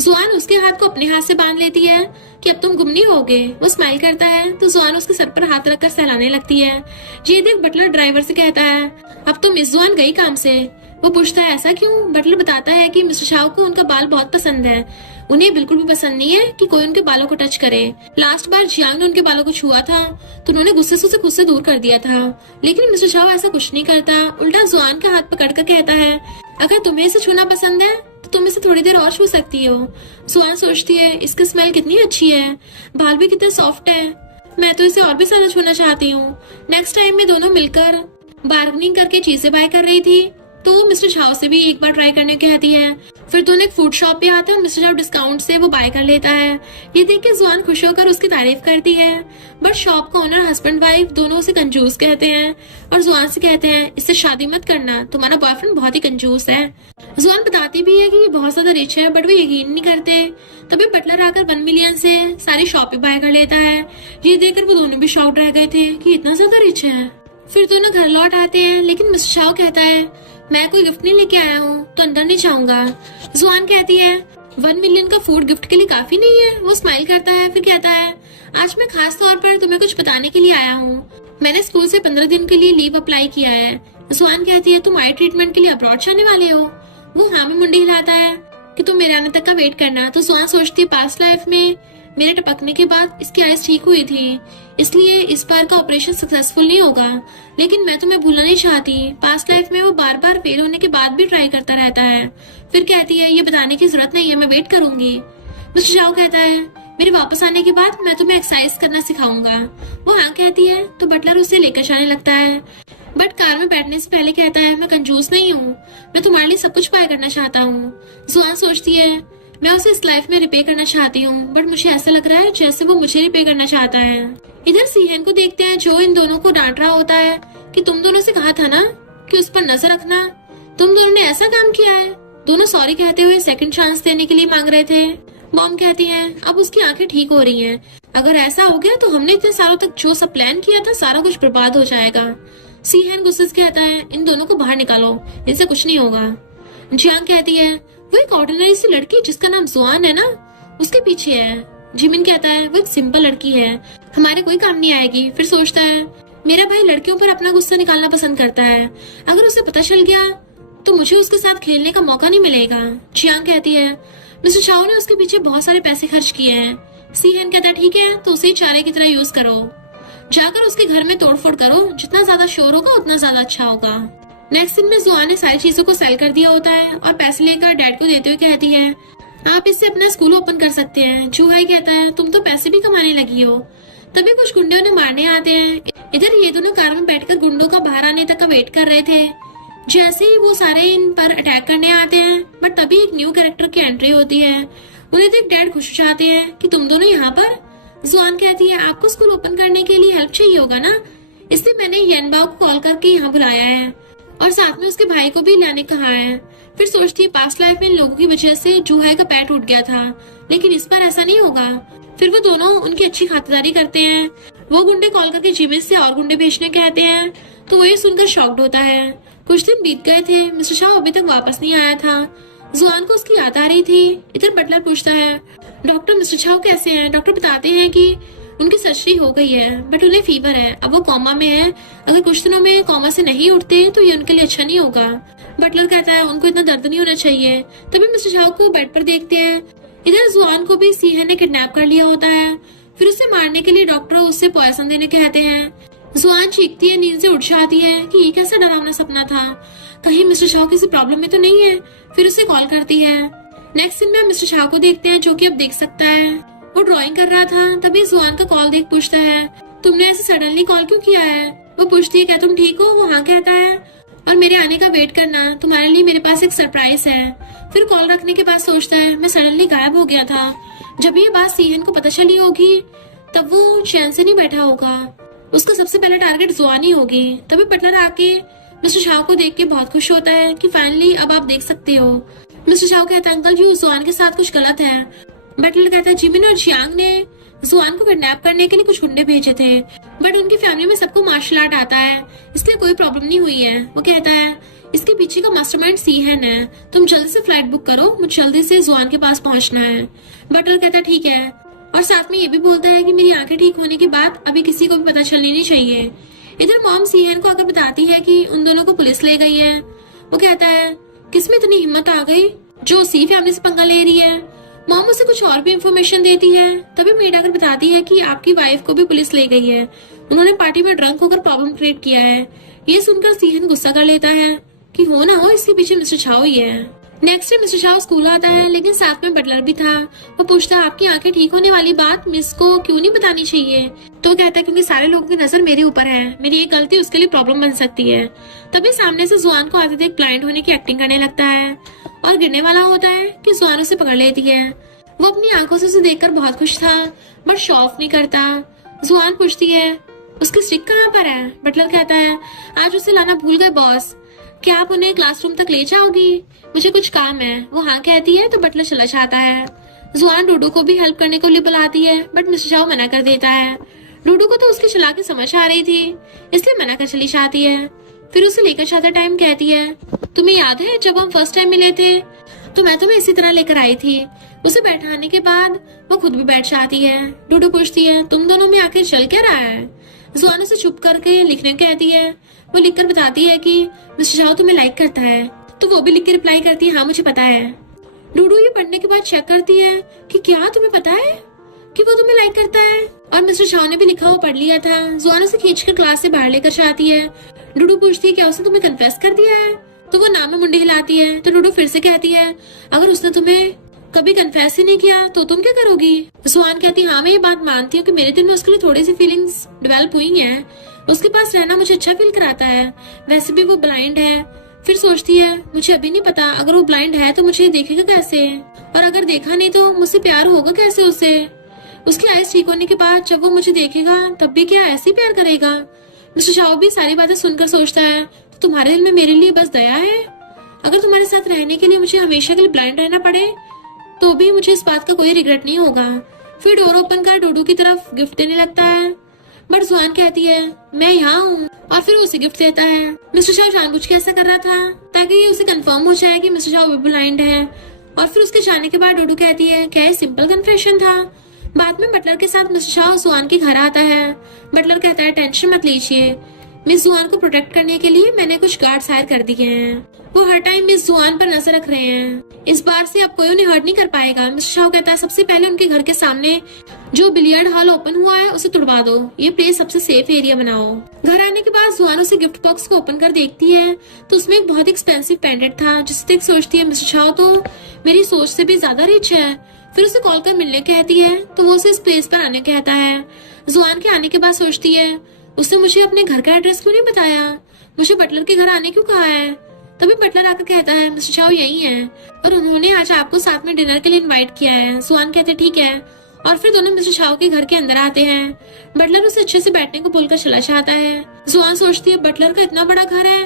जुआन उसके हाथ को अपने हाथ से बांध लेती है कि अब तुम गुम नहीं होगे। वो स्माइल करता है तो जुआन उसके सर पर हाथ रखकर सहलाने लगती है। ये देख बटलर ड्राइवर से कहता है अब तो मिस जुआन गई काम से। वो पूछता है ऐसा क्यों? बटलर बताता है कि मिस्टर चाओ को उनका बाल बहुत पसंद है, उन्हें बिल्कुल भी पसंद नहीं है कि कोई उनके बालों को टच करे। लास्ट बार जियांग ने उनके बालों को छुआ था तो उन्होंने गुस्से से उसे खुद से दूर कर दिया था, लेकिन मिस्टर चाओ ऐसा कुछ नहीं करता, उल्टा जुआन का हाथ पकड़कर कहता है अगर तुम्हें इसे छूना पसंद है तो तुम इसे थोड़ी देर और छू सकती हो। जुआन सोचती है इसकी स्मेल कितनी अच्छी है, बाल भी कितने सॉफ्ट है, मैं तो इसे और भी ज्यादा छूना चाहती हूँ। नेक्स्ट टाइम में दोनों मिलकर बार्गेनिंग करके चीजें बाय कर रही थी तो मिस्टर चाओ से भी एक बार ट्राई करने कहती है। फिर दोनों एक फूड शॉप पे आते हैं और मिस्टर चाओ डिस्काउंट से वो बाय कर लेता है। ये देख के जुआन खुश होकर उसकी तारीफ करती है, बट शॉप का ओनर हस्बैंड वाइफ दोनों उसे कंजूस कहते हैं और जुआन से कहते हैं इससे शादी मत करना, तुम्हारा बॉयफ्रेंड बहुत ही कंजूस है। जुआन बताती भी है कि ये बहुत ज्यादा रिच है, बट वो यकीन नहीं करते। तभी बटलर आकर 1 मिलियन से सारी शॉपें बाय कर लेता है। ये देखकर वो दोनों भी शॉक्ड रह गए थे कि इतना ज्यादा रिच है। फिर दोनों घर लौट आते हैं, लेकिन मिस्टर चाओ कहता है मैं कोई गिफ्ट नहीं लेके आया हूँ तो अंदर नहीं जाऊंगा। जुआन कहती है 1 मिलियन का फूड गिफ्ट के लिए काफी नहीं है। वो स्माइल करता है, फिर कहता है आज मैं खास तौर पर तुम्हें कुछ बताने के लिए आया हूँ, मैंने स्कूल से 15 दिन के लिए लीव अप्लाई किया है। जुआन कहती है तुम आई ट्रीटमेंट के लिए अब्रॉड जाने वाले हो? वो हाँ में मुंडी हिलाता है कि तुम मेरे आने तक का वेट करना। तो जुआन सोचती है पास्ट लाइफ में मेरे टपकने के बाद इसकी आइज ठीक हुई थी, इसलिए इस बार का ऑपरेशन सक्सेसफुल नहीं होगा, लेकिन मैं तुम्हें भूलना नहीं चाहती। पास्ट लाइफ में वो बार बार फेल होने के बाद भी ट्राई करता रहता है। फिर कहती है ये बताने की जरूरत नहीं है, मैं वेट करूंगी। मिस्टर चाओ कहता है मेरे वापस आने के बाद मैं तुम्हें एक्सरसाइज करना सिखाऊंगा। वो हाँ कहती है तो बटलर उसे लेकर जाने लगता है, बट कार में बैठने से पहले कहता है मैं कंजूस नहीं हूँ, मैं तुम्हारे लिए सब कुछ बाय करना चाहता हूँ। जुआन सोचती है मैं उसे इस लाइफ में रिपे करना चाहती हूँ, बट मुझे ऐसा लग रहा है जैसे वो मुझे रिपे करना चाहता है। इधर सीहेन को देखते हैं जो इन दोनों को डांट रहा होता है कि तुम दोनों से कहा था ना कि उस पर नजर रखना, तुम दोनों ने ऐसा काम किया है। दोनों सॉरी कहते हुए सेकंड चांस देने के लिए मांग रहे थे। मॉम कहती है अब उसकी आंखें ठीक हो रही हैं, अगर ऐसा हो गया तो हमने इतने सालों तक जो सब प्लान किया था सारा कुछ बर्बाद हो जाएगा। सीहेन गुस्से से कहता है इन दोनों को बाहर निकालो, इनसे कुछ नहीं होगा। जियांग कहती है वो एक ऑर्डिनरी सी लड़की जिसका नाम जुआन है ना, उसके पीछे है। जिमिन कहता है वो एक सिंपल लड़की है, हमारे कोई काम नहीं आएगी। फिर सोचता है मेरा भाई लड़कियों पर अपना गुस्सा निकालना पसंद करता है, अगर उसे पता चल गया तो मुझे उसके साथ खेलने का मौका नहीं मिलेगा। जियांग कहती है मिस्टर चाओ ने उसके पीछे बहुत सारे पैसे खर्च किए हैं। सीहेन कहता है ठीक है तो उसे चारे की तरह यूज करो, जाकर उसके घर में तोड़फोड़ करो, जितना ज्यादा शोर होगा उतना ज्यादा अच्छा होगा। नेक्स्ट दिन में जुआन ने सारी चीजों को सेल कर दिया होता है और पैसे लेकर डैड को देते हुए कहती है आप इससे अपना स्कूल ओपन कर सकते हैं। जूहाई कहता है तुम तो पैसे भी कमाने लगी हो। तभी कुछ गुंडे उन्हें मारने आते हैं। इधर ये दोनों कार में बैठकर गुंडों का बाहर आने तक का वेट कर रहे थे। जैसे ही वो सारे इन पर अटैक करने आते हैं, बट तभी एक न्यू कैरेक्टर की एंट्री होती है। उन्हें देख डैड खुश हो जाते हैं कि तुम दोनों यहाँ पर। जुआन कहती है आपको स्कूल ओपन करने के लिए हेल्प चाहिए होगा ना, इसलिए मैंने येनबाओ को कॉल करके यहाँ बुलाया है और साथ में उसके भाई को भी लाने कहा है। फिर सोचती है पास्ट लाइफ में इन लोगों की वजह से जूहा का पैर टूट गया था, लेकिन इस बार ऐसा नहीं होगा। फिर वो दोनों उनकी अच्छी खातिरदारी करते हैं। वो गुंडे कॉल करके जिमिन से और गुंडे भेजने कहते हैं, तो वो ये सुनकर शॉक्ड होता है। कुछ दिन बीत गए थे, मिस्टर शाह अभी तक वापस नहीं आया था। जुआन को उसकी याद आ रही थी। इधर बटलर पूछता है, डॉक्टर मिस्टर शाह कैसे हैं? डॉक्टर बताते हैं कि उनकी सर्जरी हो गई है, बट उन्हें फीवर है, अब वो कोमा में है। अगर कुछ दिनों में कोमा से नहीं उठते तो ये उनके लिए अच्छा नहीं होगा। बटलर कहता है उनको इतना दर्द नहीं होना चाहिए। तभी मिस्टर शाह को बेड पर देखते हैं। इधर जुआन को भी सीहन ने किडनैप कर लिया होता है। फिर उसे मारने के लिए डॉक्टर उससे पॉइजन देने कहते हैं। जुआन चीखती है, नींद से उठ जाती है कि ये कैसा डरावना सपना था, कहीं मिस्टर शाह किसी प्रॉब्लम में तो नहीं है। फिर उसे कॉल करती है। नेक्स्ट सीन में मिस्टर शाह को देखते हैं, जो कि अब देख सकता है। वो ड्राइंग कर रहा था, तभी जुआन का कॉल देख पूछता है, तुमने ऐसे सडनली कॉल क्यों किया है? वो पूछती है, क्या तुम ठीक हो? वो हाँ कहता है, और मेरे आने का वेट करना, तुम्हारे लिए मेरे पास एक सरप्राइज है। फिर कॉल रखने के बाद सोचता है, मैं सडनली गायब हो गया था। जब ये बात सीहन को पता चली होगी तब वो चैन से नहीं बैठा होगा। उसका सबसे पहला टारगेट जुआन ही होगी। तभी बटलर आके मिस्टर शाह को देख के बहुत खुश होता है कि फाइनली अब आप देख सकते हो। मिस्टर शाह कहता है, अंकल जी जुआन के साथ कुछ गलत है। बटलर कहता है, जिमिन और जियांग ने जुआन को किडनैप करने के लिए कुछ गुंडे भेजे थे, बट उनकी फैमिली में सबको मार्शल आर्ट आता है, इसलिए कोई प्रॉब्लम नहीं हुई है। वो कहता है, इसके पीछे का मास्टरमाइंड सीहन है, तुम जल्दी से फ्लाइट बुक करो, मुझे जल्दी से जुआन के पास पहुंचना है। बटलर कहता है ठीक है, और साथ में ये भी बोलता है कि मेरी आंखें ठीक होने के बाद अभी किसी को भी पता चलनी नहीं चाहिए। इधर मॉम सीहन को आकर बताती है कि उन दोनों को पुलिस ले गई है। वो कहता है, किसमें इतनी हिम्मत आ गई जो सी फैमिली से पंगा ले रही है। मॉम उसे कुछ और भी इंफॉर्मेशन देती है। तभी मेड आकर बताती है कि आपकी वाइफ को भी पुलिस ले गई है, उन्होंने पार्टी में ड्रंक होकर प्रॉब्लम क्रिएट किया है। ये सुनकर सीहन गुस्सा कर लेता है कि हो ना हो इसके पीछे मिस्टर शाह ही है। Next day mister Shah school आता है, लेकिन साथ में बटलर भी था। वो पूछता है, आपकी आंखें ठीक होने वाली बात मिस को क्यों नहीं बतानी चाहिए? तो कहता है, क्योंकि सारे लोगों की नजर मेरे ऊपर है, मेरी एक गलती उसके लिए प्रॉब्लम बन सकती है। तभी सामने से जुआन को आते देख ब्लाइंड होने की एक्टिंग करने लगता है और गिरने वाला होता है कि जुआन उसे पकड़ लेती है। वो अपनी आंखों से उसे देखकर बहुत खुश था, बट शो ऑफ नहीं करता। जुआन पूछती है, उसकी स्टिक कहाँ पर है? बटलर कहता है, आज उसे लाना भूल गए बॉस, क्या आप उन्हें क्लासरूम तक ले जाओगी? मुझे कुछ काम है। वो हाँ कहती है तो बटलर चला जाता है। जुआन डूडू को भी हेल्प करने के लिए बुलाती है, बट मिस्टर शाह मना कर देता है। डूडू को तो उसकी चालाकी समझ आ रही थी, इसलिए मना कर चली जाती है। फिर उसे लेकर जाते टाइम कहती है, तुम्हें याद है जब हम फर्स्ट टाइम मिले थे तो मैं तुम्हें इसी तरह लेकर आई थी। उसे बैठाने के बाद वो खुद भी बैठ जाती है। डूडू पूछती है, तुम दोनों में आखिर चल क्या रहा है? जुआन उसे चुप करके लिखने कहती है। वो लिखकर बताती है कि मिस्टर शाह तुम्हें लाइक करता है, तो वो भी लिख के रिप्लाई करती है, हाँ मुझे पता है। डूडू ये पढ़ने के बाद चेक करती है कि क्या तुम्हें पता है कि वो तुम्हें लाइक करता है, और मिस्टर शाह ने भी लिखा हुआ पढ़ लिया था। जुआन उसे खींचकर क्लास से बाहर लेकर जाती है। डूडू पूछती है, क्या उसने तुम्हें कन्फेस कर दिया है? तो वो नाम में मुंडी हिलाती है। तो डूडू फिर से कहती है, अगर उसने तुम्हें कभी कन्फेस ही नहीं किया तो तुम क्या करोगी? जुआन कहती है, हाँ मैं ये बात मानती हूँ कि मेरे दिल में उसके लिए थोड़ी सी फीलिंग्स डेवलप हुई हैं। उसके पास रहना मुझे अच्छा फील कराता है, वैसे भी वो ब्लाइंड है। फिर सोचती है, मुझे अभी नहीं पता अगर वो ब्लाइंड है तो मुझे देखेगा कैसे, और अगर देखा नहीं तो मुझसे प्यार होगा कैसे उसे? उसकी आइज ठीक होने के बाद जब वो मुझे देखेगा तब भी क्या ऐसे ही प्यार करेगा? मिस्टर शाह भी सारी बातें सुनकर सोचता है, तो तुम्हारे दिल में मेरे लिए बस दया है? अगर तुम्हारे साथ रहने के लिए मुझे हमेशा के लिए ब्लाइंड रहना पड़े तो भी मुझे इस बात का कोई रिग्रेट नहीं होगा। फिर डोर ओपन कर डूडू की तरफ गिफ्ट देने लगता है, बट जुआन कहती है, मैं यहाँ हूँ, और फिर उसे गिफ्ट देता है। मिस्टर शाह जानबूझ के ऐसा कर रहा था ताकि ये उसे कंफर्म हो जाए कि मिस्टर शाह ब्लाइंड है। और फिर उसके जाने के बाद डूडू कहती है, क्या ये सिंपल कन्फेशन था? बाद में बटलर के साथ मिस्टर शाह जुआन के घर आता है। बटलर कहता है, टेंशन मत लीजिए, मिस जुआन को प्रोटेक्ट करने के लिए मैंने कुछ गार्ड्स हायर कर दिए हैं, वो हर टाइम मिस जुआन पर नजर रख रहे हैं, इस बार से अब कोई उन्हें हर्ट नहीं कर पाएगा। मिस्टर शाह कहता है, सबसे पहले उनके घर के सामने जो बिलियर्ड हॉल ओपन हुआ है उसे तुड़वा दो, ये प्लेस सबसे सेफ एरिया बनाओ। घर आने के बाद जुआन उसे गिफ्ट बॉक्स को ओपन कर देखती है तो उसमें एक बहुत एक्सपेंसिव पेंडेंट था, जिससे देख सोचती है, मिस्टर शाह तो मेरी सोच से भी ज्यादा रिच है। फिर उसे कॉल कर मिलने कहती है तो वो उसे इस प्लेस पर आने कहता है। जुआन के आने के बाद सोचती है, उसने मुझे अपने घर का एड्रेस क्यों नहीं बताया, मुझे बटलर के घर आने क्यों कहा है? तभी बटलर आकर कहता है, मिस्टर शाह यही है और उन्होंने आज आपको साथ में डिनर के लिए इनवाइट किया है। जुआन कहते ठीक है, और फिर दोनों मिस्टर शाह के घर के अंदर आते हैं। बटलर उसे अच्छे से बैठने को बोलकर चला जाता है। जुआन सोचती है, बटलर का इतना बड़ा घर है,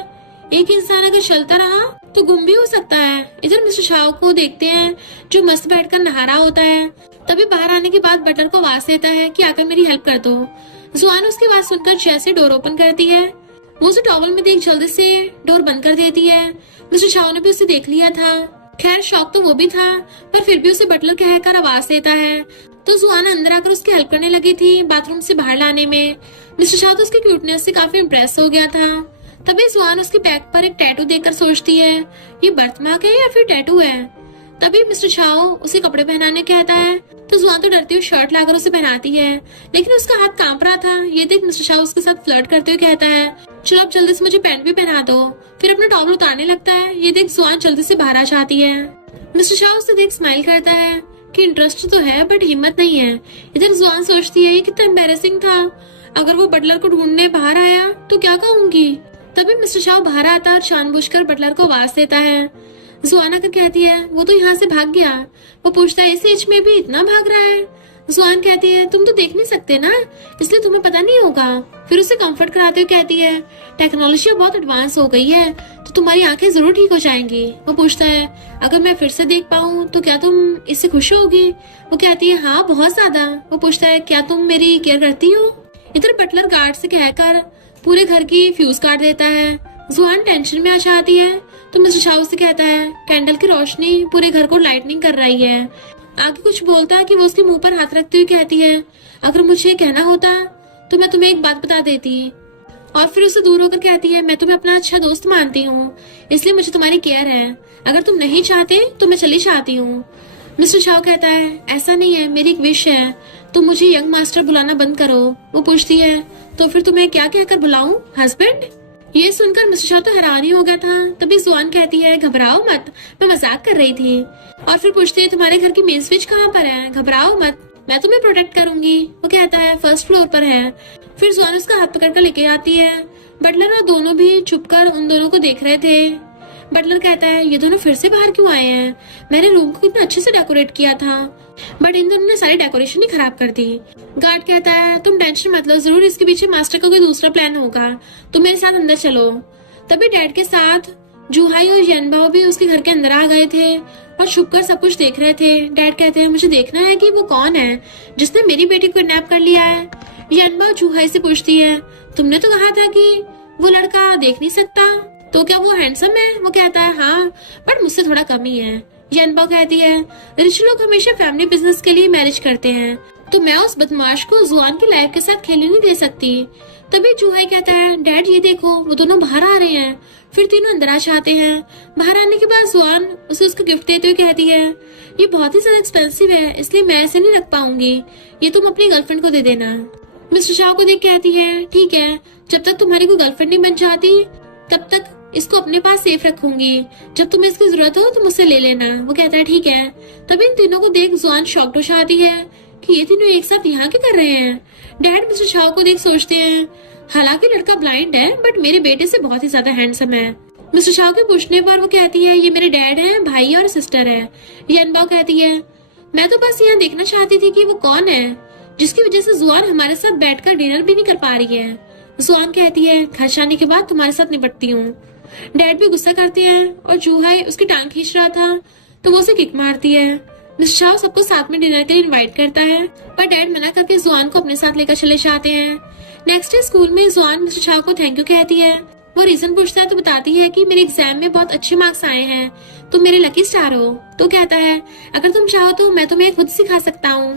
एक इंसान अगर चलता रहा तो गुम भी हो सकता है। इधर मिस्टर शाओ को देखते हैं जो मस्त बैठकर नहा रहा होता है। तभी बाहर आने के बाद बटलर को आवाज देता है कि आकर मेरी हेल्प कर दो। जुआन उसकी बात सुनकर जैसे डोर ओपन करती है वो उसे टॉवल में देख जल्दी से डोर बंद कर देती है। मिस्टर शाओ ने भी उसे देख लिया था। खैर शौक तो वो भी था, पर फिर भी उसे बटलर कहकर आवाज देता है। तो जुआन अंदर आकर उसकी हेल्प करने लगी थी बाथरूम से बाहर लाने में। मिस्टर शाओ तो उसकी क्यूटनेस से काफी इम्प्रेस हो गया था। तभी जुआन उसके बैक पर एक टैटू देखकर सोचती है ये बर्थमार्क है या फिर टैटू है। तभी मिस्टर शाओ उसे कपड़े पहनाने कहता है तो जुआन तो डरती हुई शर्ट लाकर उसे पहनाती है, लेकिन उसका हाथ कांप रहा था। ये देख मिस्टर शाओ उसके साथ फ्लर्ट करते हुए कहता है चलो अब जल्दी से मुझे पैंट भी पहना दो। फिर अपना टॉवल उतारने लगता है। ये देख जुआन जल्दी से बाहर आ जाती है। मिस्टर शाओ उसे देख स्माइल करता है कि इंटरेस्ट तो है बट हिम्मत नहीं है। इधर जुआन सोचती है ये कितना एम्बैरेसिंग था, अगर वो बटलर को ढूंढने बाहर आया तो क्या कहूंगी। तभी मिस्टर शाओ बाहर आता है और जानबूझकर बटलर को आवाज देता है। जुआन आकर कहती है वो तो यहाँ से भाग गया। वो पूछता है इस एज में भी इतना भाग रहा है। जुआन कहती है तुम तो देख नहीं सकते ना, इसलिए तुम्हें पता नहीं होगा। फिर उसे कंफर्ट कराते हुए कहती है टेक्नोलॉजी बहुत एडवांस हो गई है तो तुम्हारी आंखें जरूर ठीक हो जाएंगी। वो पूछता है अगर मैं फिर से देख पाऊँ तो क्या तुम इससे खुश होगी। वो कहती है हाँ बहुत ज्यादा। वो पूछता है क्या तुम मेरी केयर करती हो। इधर बटलर गार्ड से कहकर पूरे घर की फ्यूज काट देता है। जुआन टेंशन में आ जाती है तो मिस्टर शाओ से कहता है कैंडल की रोशनी पूरे घर को लाइटनिंग कर रही है। आगे कुछ बोलता है कि वो उसके मुंह पर हाथ रखते हुए कहती है अगर मुझे कहना होता तो मैं तुम्हें एक बात बता देती। और फिर उससे दूर होकर कहती है मैं तुम्हें अपना अच्छा दोस्त मानती हूँ, इसलिए मुझे तुम्हारी केयर है। अगर तुम नहीं चाहते तो मैं चली जाती हूँ। मिस्टर शाओ कहता है ऐसा नहीं है, मेरी एक विश है, तुम मुझे यंग मास्टर बुलाना बंद करो। वो पूछती है तो फिर तुम्हें क्या कहकर बुलाऊं, हस्बैंड। ये सुनकर मिस्टर शाओ तो हैरान ही हो गया था। तभी जुआन कहती है घबराओ मत, मैं मजाक कर रही थी। और फिर पूछती है तुम्हारे घर की मेन स्विच कहाँ पर है, घबराओ मत, मैं तुम्हें प्रोटेक्ट करूंगी। वो कहता है फर्स्ट फ्लोर पर है। फिर जुआन उसका हाथ पकड़कर लेके आती है। बटलर और दोनों भी छुपकर उन दोनों को देख रहे थे। बटलर कहता है ये दोनों फिर से बाहर क्यों आए हैं, मैंने रूम को कितना अच्छे से डेकोरेट किया था बट इन दोनों ने सारी डेकोरेशन ही खराब कर दी। गार्ड कहता है तुम टेंशन मत लो, जरूर इसके पीछे मास्टर का कोई दूसरा प्लान होगा, तुम मेरे साथ अंदर चलो। तभी डैड के साथ जूहाई और यनबाओ भी उसके घर के अंदर आ गए थे और छुपकर सब कुछ देख रहे थे। डैड कहते हैं मुझे देखना है कि वो कौन है जिसने मेरी बेटी को किडनैप कर लिया है। यनबाओ जूहाई से पूछती है तुमने तो कहा था कि वो लड़का देख नहीं सकता, तो क्या वो हैंडसम है। वो कहता है हाँ बट मुझसे थोड़ा कम ही है। यनबाओ कहती है रिच लोग हमेशा फैमिली बिजनेस के लिए मैरिज करते हैं, तो मैं उस बदमाश को जुआन की लाइफ के साथ खेलने नहीं दे सकती। तभी जूहाई कहता है डैड ये देखो वो दोनों बाहर आ रहे हैं। फिर तीनों अंदर आ जाते हैं। बाहर आने के बाद जुआन उसे उसका गिफ्ट देते हुए कहती है ये बहुत ही ज्यादा एक्सपेंसिव है, इसलिए मैं ऐसे नहीं रख पाऊंगी, ये तुम अपनी गर्लफ्रेंड को दे देना। मिस्टर शाओ को देख कहती है ठीक है, जब तक तुम्हारी कोई गर्लफ्रेंड नहीं बन जाती तब तक इसको अपने पास सेफ रखूंगी, जब तुम्हें इसकी जरूरत हो तो मुझसे ले लेना। वो कहता है ठीक है। तभी इन तीनों को देख जुआन शॉक्ड हो जाती है कि ये तीनों एक साथ यहाँ क्या कर रहे हैं। डैड मिस्टर शाओ को देख सोचते हैं हालांकि लड़का ब्लाइंड है बट मेरे बेटे से बहुत ही ज्यादा हैंडसम है। मिस्टर शाओ के पूछने पर वो कहती है ये मेरे डैड हैं, भाई और सिस्टर है। यनबाओ कहती है मैं तो बस यहाँ देखना चाहती थी कि वो कौन है जिसकी वजह से जुआन हमारे साथ बैठकर डिनर भी नहीं कर पा रही है। जुआन कहती है घर जाने के बाद तुम्हारे साथ निपटती हूँ। डैड भी गुस्सा करती है और जूहाई उसकी टांग खींच रहा था तो वो उसे किक मारती है। मिस्टर शाओ सबको साथ में डिनर के लिए इनवाइट करता है पर डैड मना करके जुआन को अपने साथ लेकर चले जाते हैं। नेक्स्ट डे स्कूल में जुआन मिस्टर शाओ को थैंक यू कहती है। वो रीजन पूछता है तो बताती है कि मेरे एग्जाम में बहुत अच्छे मार्क्स आए हैं, तुम मेरे लकी स्टार हो। तो कहता है अगर तुम चाहो तो मैं तुम्हें खुद सिखा सकता हूँ।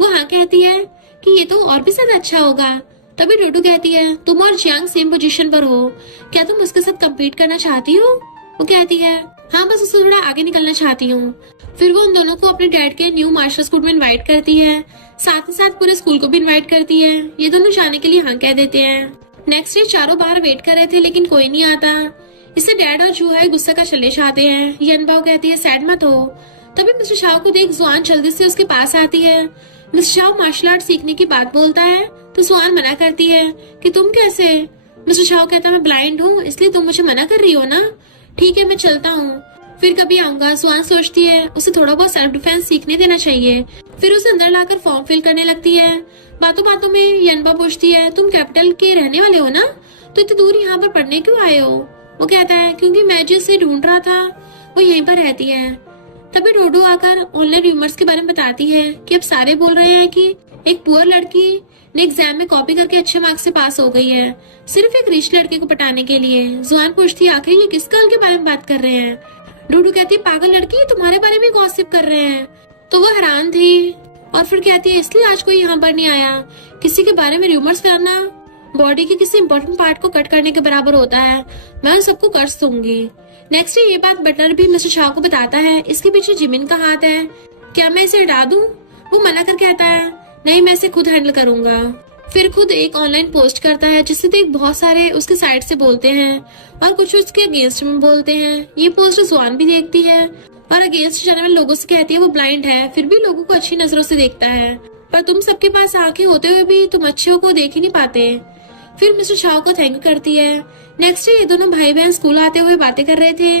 वो हाँ कहती है कि ये तो और भी ज्यादा अच्छा होगा। तभी डोडो कहती है तुम और जियांग सेम पोजीशन पर हो, क्या तुम उसके साथ कम्पीट करना चाहती हो। वो कहती है हाँ बस उससे थोड़ा आगे निकलना चाहती हूँ। फिर वो उन दोनों को अपने डैड के न्यू मार्शल स्कूल में इनवाइट करती है, साथ ही साथ पूरे स्कूल को भी इनवाइट करती है। ये दोनों जाने के लिए हाँ कह देते हैं। नेक्स्ट डे चारों बाहर वेट कर रहे थे लेकिन कोई नहीं आता, इससे डैड और जूहाई गुस्सा का चले जाते हैं। यनबाओ कहती है सैड मत हो। तभी मिस्टर शाओ को देख जुआन जल्दी से उसके पास आती है। मिस्टर शाओ मार्शल आर्ट सीखने की बात बोलता है तो जुआन मना करती है कि तुम कैसे। मिस्टर शाओ कहता है मैं ब्लाइंड हूँ इसलिए तुम मुझे मना कर रही हो ना, ठीक है मैं चलता हूँ, फिर कभी आऊंगा। जुआन सोचती है उसे थोड़ा बहुत सेल्फ डिफेंस सीखने देना चाहिए। फिर उसे अंदर लाकर फॉर्म फिल करने लगती है। बातों बातों में यनबा पूछती है तुम कैपिटल के रहने वाले हो ना, तो इतनी दूर यहाँ पर पढ़ने क्यों आए हो। वो कहता है क्योंकि मैं जिसे ढूंढ रहा था वो यहीं पर रहती है। तभी डोडो आकर ऑनलाइन रूमर्स के बारे में बताती है कि अब सारे बोल रहे हैं कि एक पुअर लड़की ने एग्जाम में कॉपी करके अच्छे मार्क्स से पास हो गई है, सिर्फ एक रिच लड़के को पटाने के लिए। जुआन पूछती है आखिर ये किस गर्ल के बारे में बात कर रहे हैं। डोडो कहती है पागल लड़की, तुम्हारे बारे में गॉसिप कर रहे हैं। तो वो हैरान थी और फिर कहती है इसलिए आज कोई यहाँ पर नहीं आया। किसी के बारे में रूमर्स फैलाना बॉडी के किसी इंपॉर्टेंट पार्ट को कट करने के बराबर होता है। मैं उन सबको कर्ज दूंगी। नेक्स्ट डे ये बात बटलर भी मिस्टर शाह को बताता है। इसके पीछे जिमिन का हाथ है। क्या मैं इसे हटा दूं? वो मना कर कहता है नहीं, मैं इसे खुद हैंडल करूंगा। फिर खुद एक ऑनलाइन पोस्ट करता है जिससे देख बहुत सारे उसके साइड से बोलते हैं और कुछ उसके अगेंस्ट में बोलते हैं। ये पोस्ट जुआन भी देखती है और अगेंस्ट जाने वाले लोगों से कहती है वो ब्लाइंड है, फिर भी लोगों को अच्छी नजरों से देखता है। पर तुम सबके पास आंखें होते हुए भी तुम अच्छे को देख ही नहीं पाते। फिर मिस्टर शाह को थैंक यू करती है। नेक्स्ट डे ये दोनों भाई बहन स्कूल आते हुए बातें कर रहे थे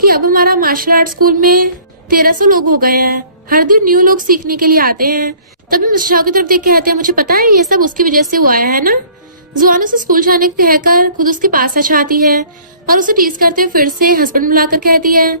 कि अब हमारा मार्शल आर्ट स्कूल में 1300 लोग हो गए हैं। हर दिन न्यू लोग सीखने के लिए आते हैं। तभी मिस्टर शाह की तरफ देख के कहते हैं मुझे पता है ये सब उसकी वजह से हुआ है ना। जुआन उसे स्कूल जाने को कहकर खुद उसके पास आ जाती है और उसे टीज करते हुए फिर से हस्बैंड बुलाकर कहती है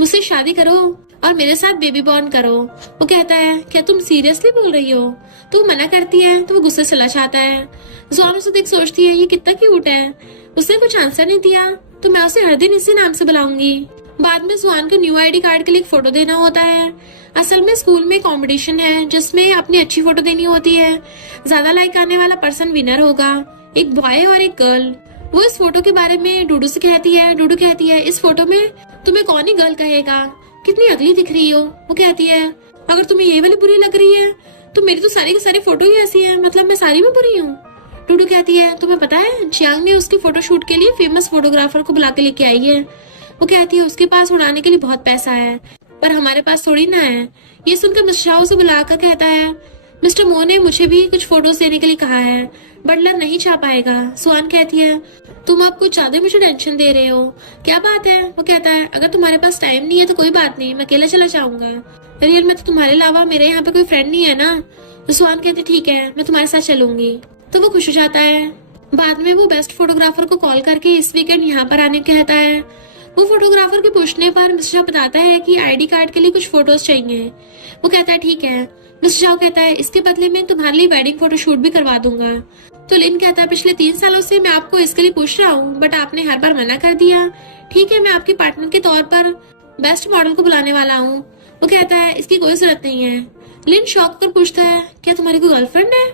मुझसे शादी करो और मेरे साथ बेबी बॉर्न करो। वो कहता है क्या तुम सीरियसली बोल रही हो? तो वो मना करती है तो वो गुस्से से चला जाता है। जुआन उसे देख सोचती है ये कितना क्यूट है। उसने कुछ आंसर नहीं दिया तो मैं उसे हर दिन इसी नाम से बुलाऊंगी। बाद में जुआन को न्यू आईडी कार्ड के लिए एक फोटो देना होता है। असल में स्कूल में कंपटीशन है जिसमें अपनी अच्छी फोटो देनी होती है। ज्यादा लाइक आने वाला पर्सन विनर होगा, एक बॉय और एक गर्ल। वो इस फोटो के बारे में डूडू से कहती है। डूडू कहती है इस फोटो में तुम्हें कौन ही गर्ल कहेगा, कितनी अगली दिख रही हो। वो कहती है अगर तुम्हें ये वाली बुरी लग रही है तो मेरी तो सारी की सारी फोटो ही ऐसी है, मतलब मैं सारी में बुरी हूँ। डूडू कहती है तुम्हें पता है जियांग ने उसकी फोटो शूट के लिए फेमस फोटोग्राफर को बुला के लेके आई है। वो कहती है उसके पास उड़ाने के लिए बहुत पैसा है पर हमारे पास थोड़ी ना है। ये सुनकर मिस्टर शाह उसे बुलाकर कहता है मिस्टर मो ने मुझे भी कुछ फोटोज देने के लिए कहा है, बटलर नहीं छा पाएगा। सुआन कहती है तुम अब कुछ ज्यादा मुझे टेंशन दे रहे हो, क्या बात है? वो कहता है अगर तुम्हारे पास टाइम नहीं है तो कोई बात नहीं, मैं अकेला चला जाऊंगा। रियल में तो तुम्हारे अलावा मेरे यहाँ पे कोई फ्रेंड नहीं है ना। तो सुआन कहती ठीक है मैं तुम्हारे साथ चलूंगी। तो वो खुश हो जाता है। बाद में वो बेस्ट फोटोग्राफर को कॉल करके इस वीकेंड यहाँ पर आने को कहता है। वो फोटोग्राफर के पूछने पर मिस्टर शाह बताता है कि आईडी कार्ड के लिए कुछ फोटोज चाहिए। वो कहता है ठीक है। मिस्टर शाह कहता है इसके बदले में तुम्हारे लिए वेडिंग फोटो शूट भी करवा दूंगा। तो लिन कहता है पिछले 3 सालों से मैं आपको इसके लिए पूछ रहा हूँ बट आपने हर बार मना कर दिया। ठीक है मैं आपके पार्टनर के तौर पर बेस्ट मॉडल को बुलाने वाला हूँ। वो कहता है इसकी कोई जरूरत नहीं है। लिन शॉक कर पूछता है क्या तुम्हारी कोई गर्लफ्रेंड है?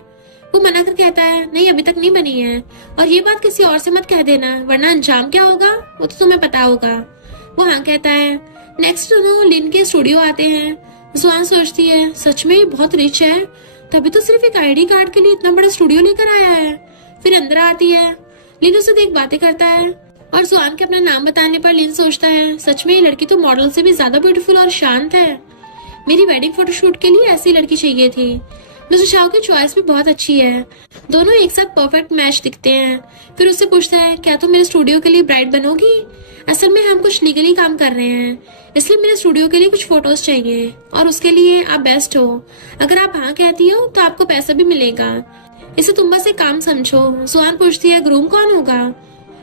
वो मना कर कहता है नहीं अभी तक नहीं बनी है और ये बात किसी और से मत कह देना वरना अंजाम क्या होगा वो तो तुम्हें पता होगा। वो हाँ कहता है। नेक्स्ट दोनों लिन के स्टूडियो आते हैं। जुआन सोचती है सच में ये बहुत रिच है, तभी तो सिर्फ एक आईडी कार्ड के लिए इतना बड़ा स्टूडियो लेकर आया है। फिर अंदर आती है। लिन उसे देख बातें करता है और जुआन के अपना नाम बताने पर लिन सोचता है सच में ये लड़की तो मॉडल से भी ज्यादा ब्यूटीफुल और शांत है। मेरी वेडिंग फोटोशूट के लिए ऐसी लड़की चाहिए थी। मिस्टर शाह की चॉइस भी बहुत अच्छी है। दोनों एक साथ परफेक्ट मैच दिखते हैं। फिर उससे पूछता है क्या तुम मेरे स्टूडियो के लिए ब्राइड बनोगी? असल में हम कुछ लीगली काम कर रहे हैं इसलिए मेरे स्टूडियो के लिए कुछ फोटोज चाहिए और उसके लिए आप बेस्ट हो। अगर आप हाँ कहती हो तो आपको पैसा भी मिलेगा। इसे तुम बस एक काम समझो। जुआन पूछती है ग्रूम कौन होगा?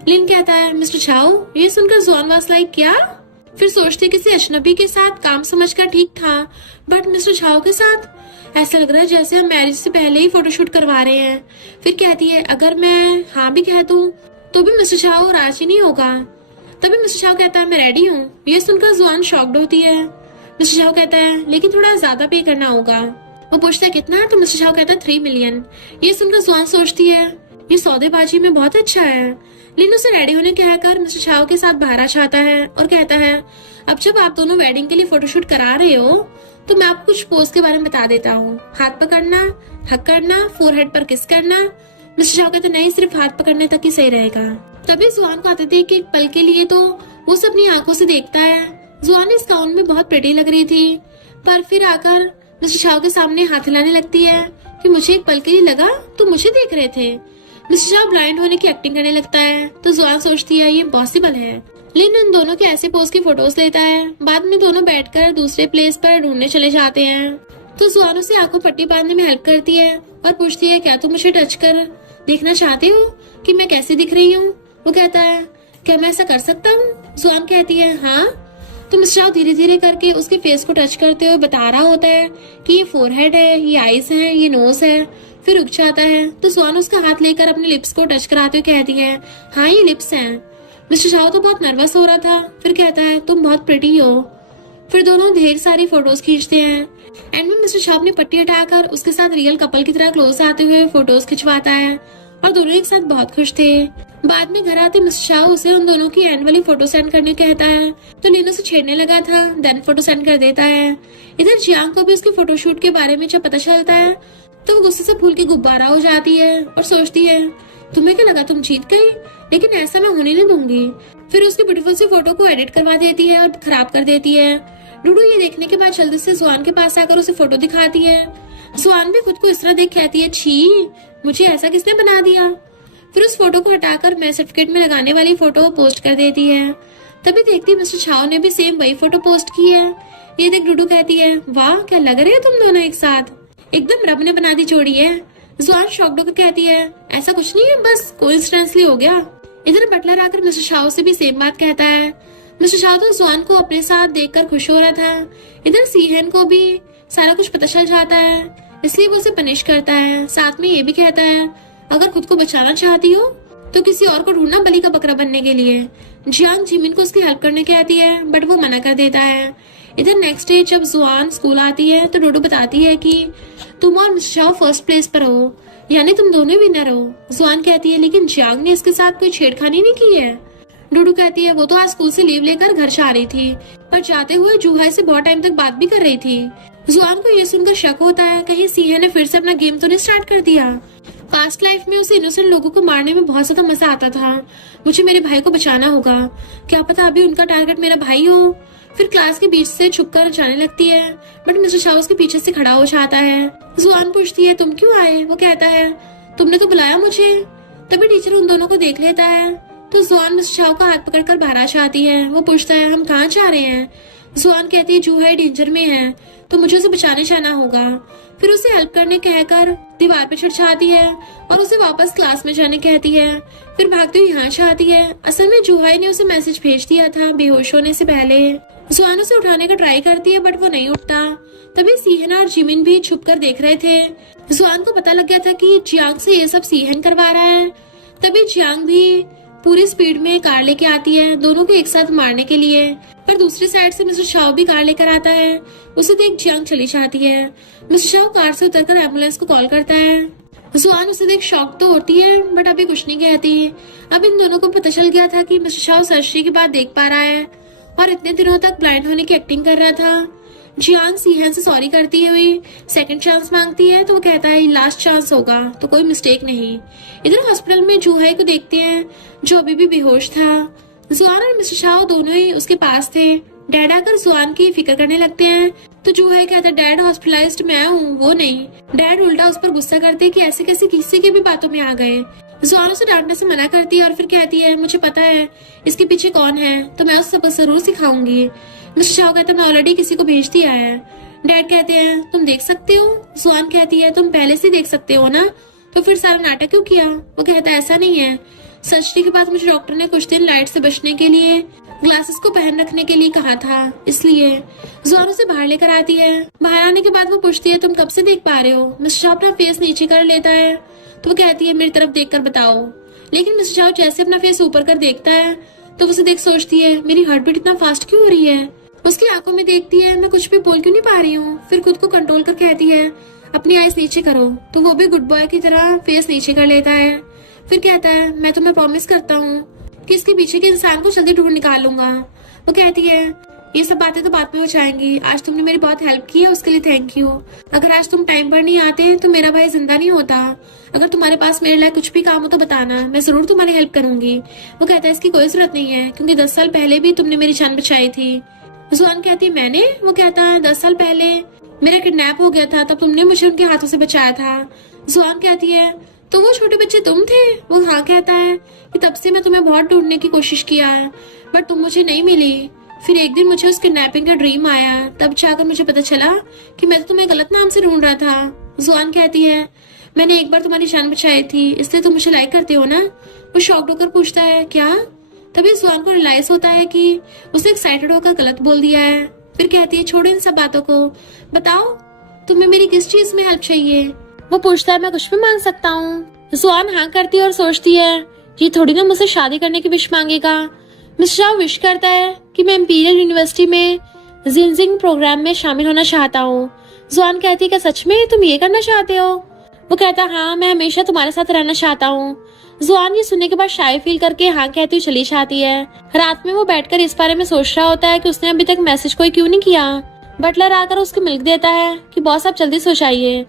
लिन कहता है मिस्टर शाह। ये सुनकर जुआन वाज लाइक क्या? फिर सोचती किसी अजनबी के साथ काम समझकर ठीक था बट मिस्टर शाह के साथ ऐसा लग रहा है जैसे हम मैरिज से पहले ही फोटोशूट करवा रहे हैं। फिर कहती है अगर मैं हाँ भी कह दूं तो भी मिस्टर शाह राजी नहीं होगा। तभी मिस्टर शाह कहता है मैं रेडी हूँ। ये सुनकर जुआन शॉक्ड होती है। मिस्टर शाह कहता है लेकिन थोड़ा ज्यादा पे करना होगा। वो पूछता है कितना? तो मिस्टर शाह कहता है 3 मिलियन। ये सुनकर जुआन सोचती है ये सौदेबाजी में बहुत अच्छा है। लिन उसे रेडी होने कहकर मिस्टर शाह के साथ बाहर आ जाता है और कहता है अब जब आप दोनों वेडिंग के लिए फोटोशूट करा रहे हो तो मैं आपको कुछ पोज के बारे में बता देता हूँ। हाथ पकड़ना, हक करना, फोरहेड पर किस करना। मिस्टर शाह कहते नहीं सिर्फ हाथ पकड़ने तक ही सही रहेगा। तभी जुआन को आते थे कि एक पल के लिए तो वो सब अपनी आंखों से देखता है। जुआन इस गाउन में बहुत प्रिटी लग रही थी पर फिर आकर मिस्टर शाह के सामने हाथ हिलाने लगती है कि मुझे एक पल के लिए लगा तो मुझे देख रहे थे। मिस्टर शाह ब्लाइंड होने की एक्टिंग करने लगता है तो जुआन सोचती है ये इम्पॉसिबल है। लिन उन दोनों के ऐसे पोज की फोटोज लेता है। बाद में दोनों बैठकर दूसरे प्लेस पर ढूंढने चले जाते हैं तो जुआन उसे आंखों पट्टी बांधने में हेल्प करती है और पूछती है क्या तुम मुझे टच कर देखना चाहते हो कि मैं कैसे दिख रही हूँ? वो कहता है क्या मैं ऐसा कर सकता हूँ? जुआन कहती है हाँ। तो मिस्टर चाओ धीरे धीरे करके उसके फेस को टच करते हुए बता रहा होता है कि ये फोरहेड है, ये आईज है, ये नोज है। फिर रुक जाता है तो जुआन उसका हाथ लेकर अपने लिप्स को टच कराते हुए कहती है हाँ ये लिप्स हैं। मिस्टर चाओ तो बहुत नर्वस हो रहा था। फिर कहता है तुम बहुत प्रिटी हो। फिर दोनों ढेर सारी फोटोज खींचते हैं। एंड में मिस्टर चाओ अपनी पट्टी हटाकर उसके साथ रियल कपल की तरह क्लोज आते हुए फोटोज खिंचवाता है और दोनों एक साथ बहुत खुश थे। बाद में घर आते मिस्टर चाओ उसे उन दोनों की एंड वाली फोटो सेंड करने कहता है तो नीनो से छेड़ने लगा था, देन फोटो सेंड कर देता है। इधर जियांग को भी उसके फोटोशूट के बारे में जब पता चलता है तो वो गुस्से से फूल की गुब्बारा हो जाती है और सोचती है तुम्हें क्या लगा तुम जीत गई, लेकिन ऐसा मैं होने नहीं दूंगी। फिर उसकी ब्यूटीफुल सी फोटो को एडिट करवा देती है और खराब कर देती है। डूडू ये देखने के बाद जल्दी से जुआन के पास आकर उसे फोटो दिखाती है। जुआन भी खुद को इस तरह देख कहती है छी, मुझे ऐसा किसने बना दिया। फिर उस फोटो को हटाकर मैं सर्टिफिकेट में लगाने वाली फोटो पोस्ट कर देती है। तभी देखती मिस्टर चाओ ने भी सेम वही फोटो पोस्ट की है। ये देख डूडू कहती है वाह क्या लग रहे हो तुम दोनों एक साथ, एकदम रब ने बना दी जोड़ी है। जुआन शॉक्ड होकर कहती है ऐसा कुछ नहीं है, बस कोइंसिडेंटली हो गया। इधर बटलर आकर मिस्टर चाओ से भी सेम बात कहता है। मिस्टर चाओ तो जुआन को अपने साथ देखकर खुश हो रहा था। इधर सीहन को भी सारा कुछ पता चल जाता है, इसलिए वो उसे पनिश करता है। साथ में ये भी कहता है अगर खुद को बचाना चाहती हो तो किसी और को ढूंढना बलि का बकरा बनने के लिए। जियांग जिमिन को उसकी हेल्प करने कहती है बट वो मना कर देता है। इधर नेक्स्ट डे जब जुआन स्कूल आती है तो डोडो बताती है कि तुम और मिस्टर चाओ फर्स्ट प्लेस पर हो, यानी तुम दोनों विनर हो। जुआन कहती है लेकिन जियांग ने इसके साथ कोई छेड़खानी नहीं की है। डूडू कहती है वो तो आज स्कूल से लीव लेकर घर जा रही थी, पर जाते हुए जूहाई से बहुत टाइम तक बात भी कर रही थी। जुआन को ये सुनकर शक होता है कहीं सीहे ने फिर से अपना गेम तो नहीं स्टार्ट कर दिया। पास्ट लाइफ में उसे इनोसेंट लोगों को मारने में बहुत ज्यादा मजा आता था। मुझे मेरे भाई को बचाना होगा, क्या पता अभी उनका टारगेट मेरा भाई हो। फिर क्लास के बीच से छुपकर जाने लगती है बट मिस्टर चाओ उसके पीछे से खड़ा हो जाता है। जुआन पूछती है तुम क्यों आए? वो कहता है तुमने तो बुलाया मुझे। तभी टीचर उन दोनों को देख लेता है तो जुआन मिस्टर चाओ का हाथ पकड़कर बाहर आ जाती है। वो पूछता है हम कहाँ जा रहे हैं? जुआन कहती है जूहाई डेंजर में है तो मुझे उसे बचाने जाना होगा। फिर उसे हेल्प करने कहकर दीवार पे चढ़ जाती है और उसे वापस क्लास में जाने कहती है। फिर भागते हुए यहाँ जाती है। असल में जूहाई ने उसे मैसेज भेज दिया था बेहोश होने से पहले। जुआन उसे उठाने का ट्राई करती है बट वो नहीं उठता। तभी सीहन और जिमिन भी छुप कर देख रहे थे। जुआन को पता लग गया था कि जियांग से ये सब सीहन करवा रहा है। तभी जियांग भी पूरी स्पीड में कार लेके आती है दोनों को एक साथ मारने के लिए, पर दूसरी साइड से मिस्टर चाओ भी कार लेकर आता है। उसे देख जियांग चली जाती है। मिस्टर चाओ कार से उतरकर एम्बुलेंस को कॉल करता है। जुआन उसे देख शॉक तो होती है बट अभी कुछ नहीं कहती। अब इन दोनों को पता चल गया था कि मिस्टर चाओ सर्जरी के बाद देख पा रहा है और इतने दिनों तक ब्लाइंड होने की एक्टिंग कर रहा था। जियांग सीहन से सॉरी करती हुई सेकंड चांस मांगती है तो वो कहता है लास्ट चांस होगा तो कोई मिस्टेक नहीं। इधर हॉस्पिटल में जूहाई को देखते हैं जो अभी भी बेहोश था। जुआन और मिस्टर चाओ दोनों ही उसके पास थे। डैड आकर जुआन की फिक्र करने लगते हैं तो जूहाई कहता है डैड हॉस्पिटलाइज्ड मैं हूँ, वो नहीं। डैड उल्टा उस पर गुस्सा करते कि ऐसे कैसे किसी की भी बातों में आ गए। जुआन उसे डांटने से मना करती है और फिर कहती है मुझे पता है इसके पीछे कौन है तो मैं उसे सबक जरूर सिखाऊंगी। मिस्टर चाओ कहता है मैं ऑलरेडी किसी को भेज दिया है। डैड कहते हैं तुम देख सकते हो। जुआन कहती है तुम पहले से देख सकते हो ना, तो फिर सारा नाटक क्यों किया? वो कहता है ऐसा नहीं है, सर्जरी के बाद मुझे डॉक्टर ने कुछ दिन लाइट से बचने के लिए ग्लासेस को पहन रखने के लिए कहा था, इसलिए। जुआन उसे बाहर लेकर आती है। बाहर आने के बाद वो पूछती है तुम कब से देख पा रहे हो? मिस्टर चाओ अपना फेस नीचे कर लेता है तो वो कहती है मेरी तरफ देखकर बताओ। लेकिन मिस्टर चाओ जैसे अपना फेस ऊपर कर देखता है तो उसे देख सोचती है मेरी हार्ट बीट इतना फास्ट क्यों हो रही है। उसकी आंखों में देखती है मैं कुछ भी बोल क्यों नहीं पा रही हूँ। फिर खुद को कंट्रोल कर कहती है अपनी आईज नीचे करो तो वो भी गुड बॉय की तरह फेस नीचे कर लेता है। फिर कहता है मैं तुम्हें प्रॉमिस करता हूँ कि इसके पीछे के इंसान को जल्दी ढूंढ निकालूंगा। वो कहती है ये सब बातें तो बाद में हो जाएंगी, आज तुमने मेरी बहुत हेल्प की है उसके लिए थैंक यू। अगर आज तुम टाइम पर नहीं आते तो मेरा भाई जिंदा नहीं होता। अगर तुम्हारे पास मेरे लिए कुछ भी काम हो तो बताना, मैं जरूर तुम्हारी हेल्प करूंगी। वो कहता है इसकी कोई जरूरत नहीं है क्योंकि 10 साल पहले भी तुमने मेरी जान बचाई थी। जुआन कहती है मैंने? वो कहता है 10 साल पहले मेरा किडनैप हो गया था तब तुमने मुझे उनके हाथों से बचाया था। जुआन कहती है तो वो छोटे बच्चे तुम थे? वो हाँ कहता है कि तब से मैं तुम्हें बहुत ढूंढने की कोशिश किया है बट तुम मुझे नहीं मिली। फिर एक दिन मुझे उस किडनैपिंग का ड्रीम आया, तब जाकर मुझे पता चला कि मैं तो तुम्हें गलत नाम से ढूंढ रहा था। जुआन कहती है मैंने एक बार तुम्हारी जान बचाई थी इसलिए तुम मुझे लाइक करते हो ना? वो शॉक्ड होकर पूछता है क्या? तभी जुआन को रियलाइज होता है कि उसने एक्साइटेड होकर गलत बोल दिया है। फिर कहती है छोड़ो इन सब बातों को, बताओ तुम्हें मेरी किस चीज में हेल्प चाहिए। वो पूछता है मैं कुछ भी मांग सकता हूँ। जुआन हाँ करती है और सोचती है ये थोड़ी ना मुझसे शादी करने की विश मांगेगा। मिस्टर चाओ विश करता है कि मैं इंपीरियल यूनिवर्सिटी में जिनजिंग प्रोग्राम में शामिल होना चाहता हूँ। जुआन कहती है क्या सच में तुम ये करना चाहते हो? वो कहता हाँ मैं हमेशा तुम्हारे साथ रहना चाहता हूँ। जुआन ये सुनने के बाद शाय फील करके हाँ कहती हुई चली जाती है। रात में वो बैठकर इस बारे में सोच रहा होता है कि उसने अभी तक मैसेज कोई क्यों नहीं किया। बटलर आकर उसको मिल्क देता है कि बॉस आप जल्दी सो जाइए।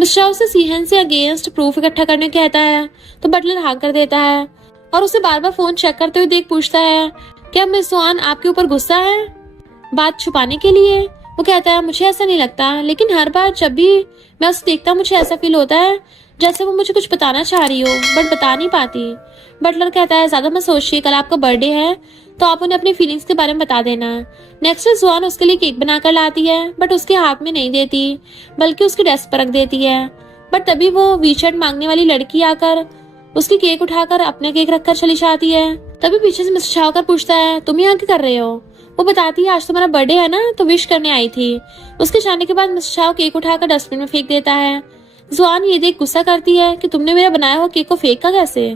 मिस्टर उसे सीहन से अगेंस्ट प्रूफ इकट्ठा करने कहता है तो बटलर हाँ कर देता है और उसे बार बार फोन चेक करते हुए देख पूछता है क्या मिस जुआन आपके ऊपर गुस्सा है बात छुपाने के लिए? वो कहता है मुझे ऐसा नहीं लगता, लेकिन हर बार जब भी मैं उसे देखता हूँ मुझे ऐसा फील होता है जैसे वो मुझे कुछ बताना चाह रही हो बट बता नहीं पाती। बटलर कहता है ज्यादा मत सोचिए, कल आपका बर्थडे है तो आप उन्हें अपनी फीलिंग्स के बारे में बता देना। नेक्स्ट जुआन उसके लिए केक बनाकर लाती है बट उसके हाथ में नहीं देती बल्कि उसकी डेस्क पर रख देती है। बट तभी वो वीचैट मांगने वाली लड़की आकर उसकी केक उठाकर अपने केक रखकर चली जाती है। तभी पीछे से मिस्टर चाओ कर पूछता है तुम यहाँ क्या कर रहे हो? वो बताती है आज तुम्हारा बर्थडे है ना तो विश करने आई थी। उसके जाने के बाद मिस्टर चाओ केक उठाकर डस्टबिन में फेंक देता है। जुआन ये देख गुस्सा करती है कि तुमने मेरा बनाया हुआ केक को फेंका कैसे?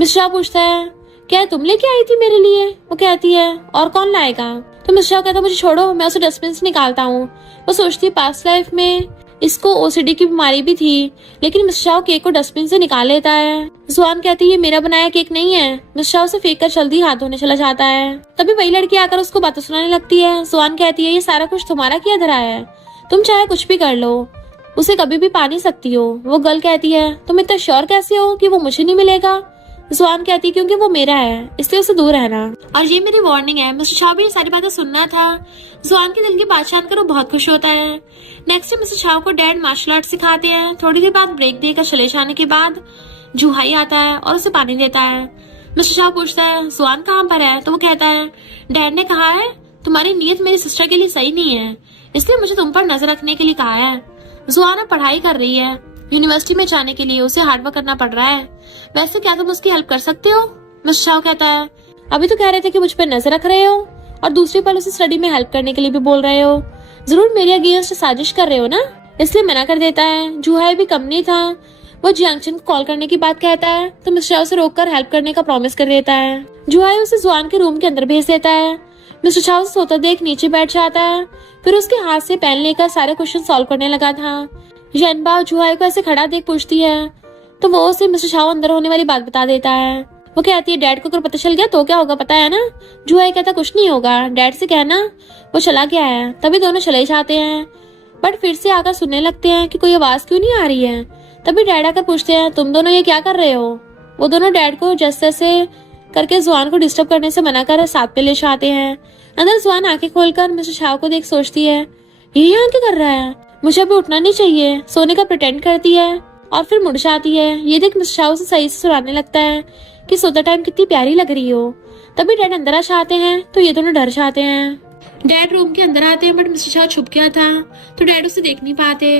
मिस्टर चाओ पूछता है क्या तुम लेके आई थी मेरे लिए? वो कहती है और कौन लाएगा? तो मिस्टर चाओ कहता मुझे छोड़ो, मैं उसे डस्टबिन से निकालता हूँ। वो सोचती है पास्ट लाइफ में इसको ओसीडी की बीमारी भी थी, लेकिन मिस्टर चाओ केक को डस्टबिन से निकाल लेता है। जुआन कहती है ये मेरा बनाया केक नहीं है। मिस्टर चाओ उसे फेंक कर जल्दी हाथ धोने चला जाता है। तभी वही लड़की आकर उसको बातें सुनाने लगती है। जुआन कहती है ये सारा कुछ तुम्हारा किया धरा है, तुम चाहे कुछ भी कर लो, उसे कभी भी पा नहीं सकती हो। वो गर्ल कहती है तुम इतना श्योर कैसे हो कि वो मुझे नहीं मिलेगा? जुआन कहती है क्योंकि वो मेरा है इसलिए उसे दूर रहना, और ये मेरी वार्निंग है। मिस्टर चाओ भी ये सारी बातें सुनना था। जुआन के दिल की बात जानकर वो बहुत खुश होता है। नेक्स्ट मिस्टर चाओ को डैड मार्शल आर्ट सिखाते हैं। थोड़ी देर बाद ब्रेक देकर चले जाने के बाद जुहाई आता है और उसे पानी देता है। मिस्टर चाओ पूछता है जुआन कहाँ पर है? तो वो कहता है डैड ने कहा है तुम्हारी नीयत मेरी सिस्टर के लिए सही नहीं है, इसलिए मुझे तुम पर नजर रखने के लिए कहा है। जुआन अब पढ़ाई कर रही है, यूनिवर्सिटी में जाने के लिए उसे हार्डवर्क करना पड़ रहा है। वैसे क्या तुम उसकी हेल्प कर सकते हो? मिस्टर चाओ कहता है अभी तो कह रहे थे कि मुझ पर नजर रख रहे हो और दूसरी पल उसे स्टडी में हेल्प करने के लिए भी बोल रहे हो। जरूर मेरे अगेंस्ट साजिश कर रहे हो ना? इसलिए मना कर देता है। जुहाई भी कम नहीं था, वो जियांगचन को कॉल करने की बात कहता है तो मिस्टर चाओ उसे रोककर हेल्प करने का प्रॉमिस कर देता है। जुहाई उसे जुआन के रूम के अंदर भेज देता है। मिस्टर चाओ उसे सोता देख नीचे बैठ जाता है, फिर उसके हाथ से पेन लेकर सारे क्वेश्चन सॉल्व करने लगा था। जनबा जुहाई को ऐसे खड़ा देख पूछती है तो वो उसे मिस्टर चाओ अंदर होने वाली बात बता देता है। वो कहती है डैड को अगर पता चल गया तो क्या होगा पता है ना? जुहाई कहता कुछ नहीं होगा, डैड से कहना वो चला गया है। तभी दोनों चले जाते हैं बट फिर से आकर सुनने लगते हैं कि कोई आवाज क्यों नहीं आ रही है। तभी डैड आकर पूछते हैं तुम दोनों ये क्या कर रहे हो? वो दोनों डैड को जैसे तैसे करके जुआन को डिस्टर्ब करने से मना कर साथ पे ले जाते हैं। अंदर जुआन आंखें खोलकर मिस्टर चाओ को देख सोचती है ये यहाँ क्या कर रहा है, मुझे अभी उठना नहीं चाहिए। सोने का प्रिटेंड करती है और फिर मुड़ जाती है। ये देख मिस्टर चाओ से सही से सुनाने लगता है कि सोते टाइम कितनी प्यारी लग रही हो। तभी डैड अंदर आ जाते हैं तो ये दोनों डर जाते हैं। डैड रूम के अंदर आते हैं बट मिस्टर चाओ छुप गया था तो डैड उसे देख नहीं पाते।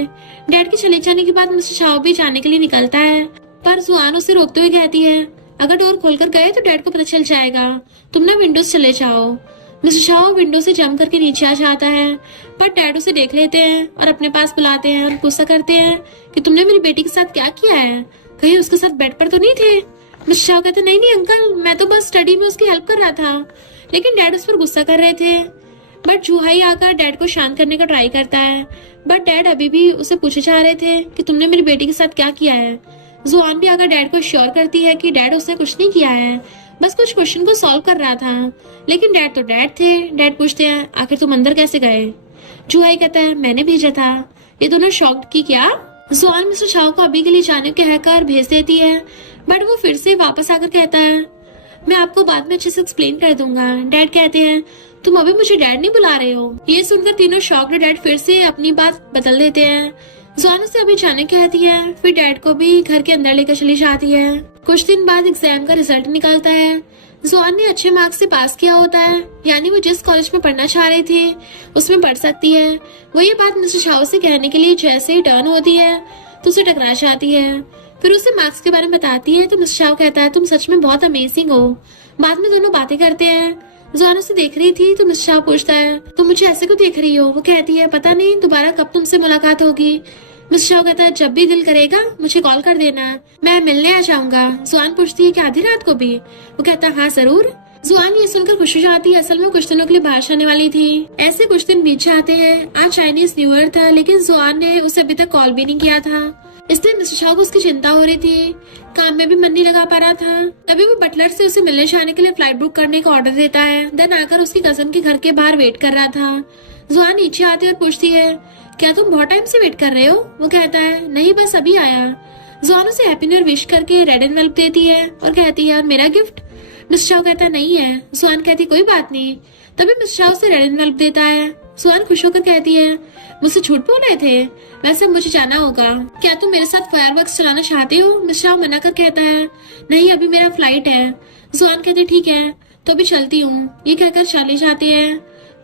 डैड के चले जाने के बाद मिस्टर चाओ भी जाने के लिए निकलता है पर जुआन उसे रोकते हुए कहती है अगर डोर खोलकर गए तो डैड को पता चल जाएगा, तुम ना विंडो से चले जाओ। मिस्टर चाओ विंडो से जंप करके नीचे आ जाता है पर डैड उसे देख लेते हैं और अपने पास बुलाते हैं और गुस्सा करते हैं कि तुमने मेरी बेटी के साथ क्या किया है, कहीं उसके साथ बेड पर तो नहीं थे? मिस्टर चाओ कहते नहीं नहीं अंकल, मैं तो बस स्टडी में उसकी हेल्प कर रहा था। लेकिन डैड उस पर गुस्सा कर रहे थे बट जुहाई आकर डैड को शांत करने का ट्राई करता है बट डैड अभी भी उसे पूछे जा रहे थे कि तुमने मेरी बेटी के साथ क्या किया है। जुआन भी आकर डैड को श्योर करती है कि डैड उसने कुछ नहीं किया है, बस कुछ क्वेश्चन को सॉल्व कर रहा था। लेकिन डैड तो डैड थे। डैड पूछते हैं आखिर तुम अंदर कैसे गए? जुहाई कहता है मैंने भेजा था। ये दोनों शॉक्ड की क्या? जुआन मिस्टर चाओ को अभी के लिए जाने को कहकर भेज देती है बट वो फिर से वापस आकर कहता है मैं आपको बाद में अच्छे से एक्सप्लेन कर दूंगा। डैड कहते हैं तुम अभी मुझे डैड नहीं बुला रहे हो। ये सुनकर तीनों शॉक्ड डैड फिर से अपनी बात बदल देते हैं। जुआन उसे अभी जाने कहती है, फिर डैड को भी घर के अंदर लेकर चली जाती है। कुछ दिन बाद एग्जाम का रिजल्ट निकलता है। जुआन ने अच्छे मार्क्स से पास किया होता है, यानी वो जिस कॉलेज में पढ़ना चाह रही थी उसमें पढ़ सकती है। वो ये बात मिस्टर चाओ से कहने के लिए जैसे ही टर्न होती है तो उसे टकरा जाती है। फिर उसे मार्क्स के बारे में बताती है तो मिस्टर चाओ कहता है तुम सच में बहुत अमेजिंग हो, बाद में दोनों बातें करते हैं। जुआन उसे देख रही थी तो मिस्टर शाह पूछता है, तुम मुझे ऐसे क्यों देख रही हो? वो कहती है, पता नहीं दोबारा कब तुमसे मुलाकात होगी। मिस्टर शाह कहता है, जब भी दिल करेगा मुझे कॉल कर देना, मैं मिलने आ जाऊंगा। जुआन पूछती है कि आधी रात को भी? वो कहता है, हाँ जरूर। जुआन ये सुनकर खुश हो जाती है। असल में कुछ दिनों के लिए बारिश आने वाली थी। ऐसे कुछ दिन बीत जाते हैं। आज चाइनीज न्यू ईयर था, लेकिन जुआन ने उसे अभी तक कॉल भी नहीं किया था। इसलिए मिस्टर शाह को उसकी चिंता हो रही थी। काम में भी मन नहीं लगा पा रहा था। तभी वो बटलर से उसे मिलने जाने के लिए फ्लाइट बुक करने का ऑर्डर देता है। देन आकर उसकी कजन के घर के बाहर वेट कर रहा था। जुआन नीचे आती है और पूछती है, क्या तुम बहुत टाइम से वेट कर रहे हो? वो कहता है, नहीं बस अभी आया। जुआन उसे हैप्पी न्यू ईयर विश करके रेड एनवेलप देती है और कहती है, और मेरा गिफ्ट? मिस्टर शाह कहता है, नहीं है। जुआन कहती, कोई बात नहीं। तभी मिस्टर शाह उसे रेड एनवेलप देता है। जुआन खुश होकर कहती है, मुझसे झूठ बोल रहे थे, वैसे मुझे जाना होगा। क्या तुम मेरे साथ फायरवर्क्स चलाना चाहती हो? मिस्टर शाह मना कर कहता है, नहीं अभी मेरा फ्लाइट है। जुआन कहती, ठीक है तो अभी चलती हूँ। ये कहकर चली जाती है,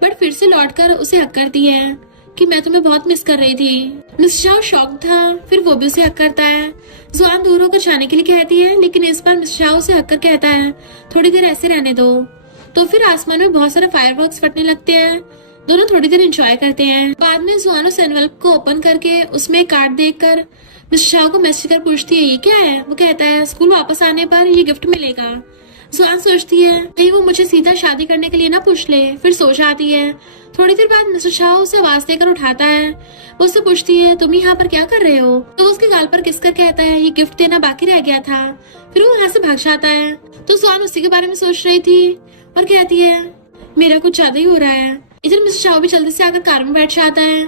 बट फिर से लौटकर उसे हक करती है कि मैं तुम्हें बहुत मिस कर रही थी। मिस्टर शाह शॉक था, फिर वो भी उसे हक करता है। जुआन दूर होकर जाने के लिए कहती है, लेकिन इस बार मिस्टर शाह उसे हक कर कहता है, थोड़ी देर ऐसे रहने दो। तो फिर आसमान में बहुत सारे फायरवर्क्स फटने लगते हैं। दोनों थोड़ी देर एंजॉय करते हैं। बाद में जुआन उस एनवेलप को ओपन करके उसमें एक कार्ड देखकर मिस्टर शाह को मैसेज कर पूछती है, ये क्या है? वो कहता है, स्कूल वापस आने पर ये गिफ्ट मिलेगा। जुआन सोचती है, कहीं वो मुझे सीधा शादी करने के लिए ना पूछ ले। फिर सो जाती है। थोड़ी देर बाद मिस्टर शाह उसे आवाज देकर उठाता है। वो उससे पूछती है, तुम यहाँ पर क्या कर रहे हो? तो वो उसके गाल पर किस कर कहता है, ये गिफ्ट देना बाकी रह गया था। फिर वो यहाँ से भाग जाता है। तो जुआन उसी के बारे में सोच रही थी और कहती है, मेरा कुछ ज्यादा ही हो रहा है। इधर मिस्टर शाह भी जल्दी से आकर कार में बैठ जाता है।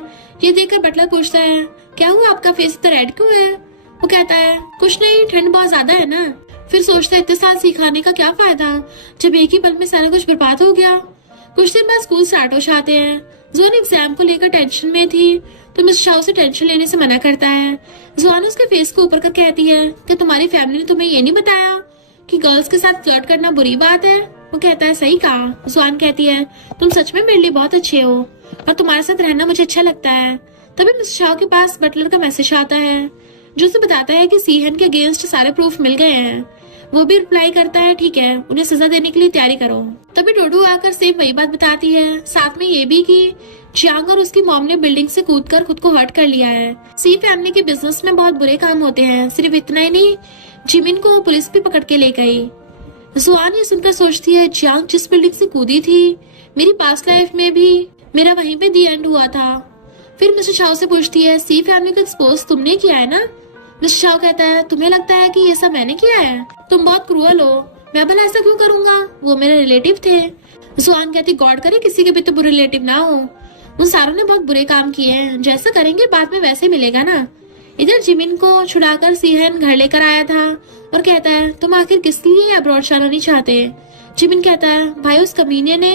ये देखकर बटलर पूछता है, क्या हुआ, आपका फेस इतना रेड क्यों है? वो कहता है, कुछ नहीं, ठंड बहुत ज्यादा है ना। फिर सोचता है, इतने साल सिखाने का क्या फायदा जब एक ही पल में सारा कुछ बर्बाद हो गया। कुछ दिन बाद स्कूल स्टार्ट हो जाते हैं। जुआन एग्जाम को लेकर टेंशन में थी तो मिस्टर शाह उसे टेंशन लेने से मना करता है। जुआन उसके फेस को ऊपर कर कहती है, क्या तुम्हारी फैमिली ने तुम्हें ये नहीं बताया कि गर्ल्स के साथ फ्लर्ट करना बुरी बात है? वो कहता है, सही कहा। जुआन कहती है, तुम सच में मेरे लिए बहुत अच्छे हो और तुम्हारे साथ रहना मुझे अच्छा लगता है। तभी मिस्टर शाह के पास बटलर का मैसेज आता है जो उसे बताता है कि सीहन के अगेंस्ट सारे प्रूफ मिल गए हैं। वो भी रिप्लाई करता है, ठीक है, उन्हें सजा देने के लिए तैयारी करो। तभी डोडू आकर सेम वही बात बताती है, साथ में ये भी कि जियांग और उसकी मॉम ने बिल्डिंग से कूदकर खुद को हर्ट कर लिया है। सी फैमिली के बिजनेस में बहुत बुरे काम होते हैं। सिर्फ इतना ही नहीं, जिमिन को पुलिस भी पकड़ के ले गई। जुआन ये सुनकर सोचती है, जियांग जिस बिल्डिंग से कूदी थी, मेरी पास्ट लाइफ में भी मेरा वहीं पे दी एंड हुआ था। फिर मिस्टर शाह से पूछती है, सी फैमिली को एक्सपोज तुमने किया है ना? मिस्टर शाह कहता है, तुम्हें लगता है कि ये सब मैंने किया है? तुम बहुत क्रूअल हो। मैं भला ऐसा क्यों करूंगा? वो मेरे रिलेटिव थे। जुआन कहती, गॉड करे किसी के भी तो बुरे रिलेटिव ना हो। उन सारों ने बहुत बुरे काम किए हैं, जैसा करेंगे बाद में वैसे मिलेगा ना। इधर जिमिन को छुड़ाकर सीहन घर लेकर आया था और कहता है, तुम आखिर किस लिए अब्रॉड जाना नहीं चाहते? जिमिन कहता है, भाई उस कमीने ने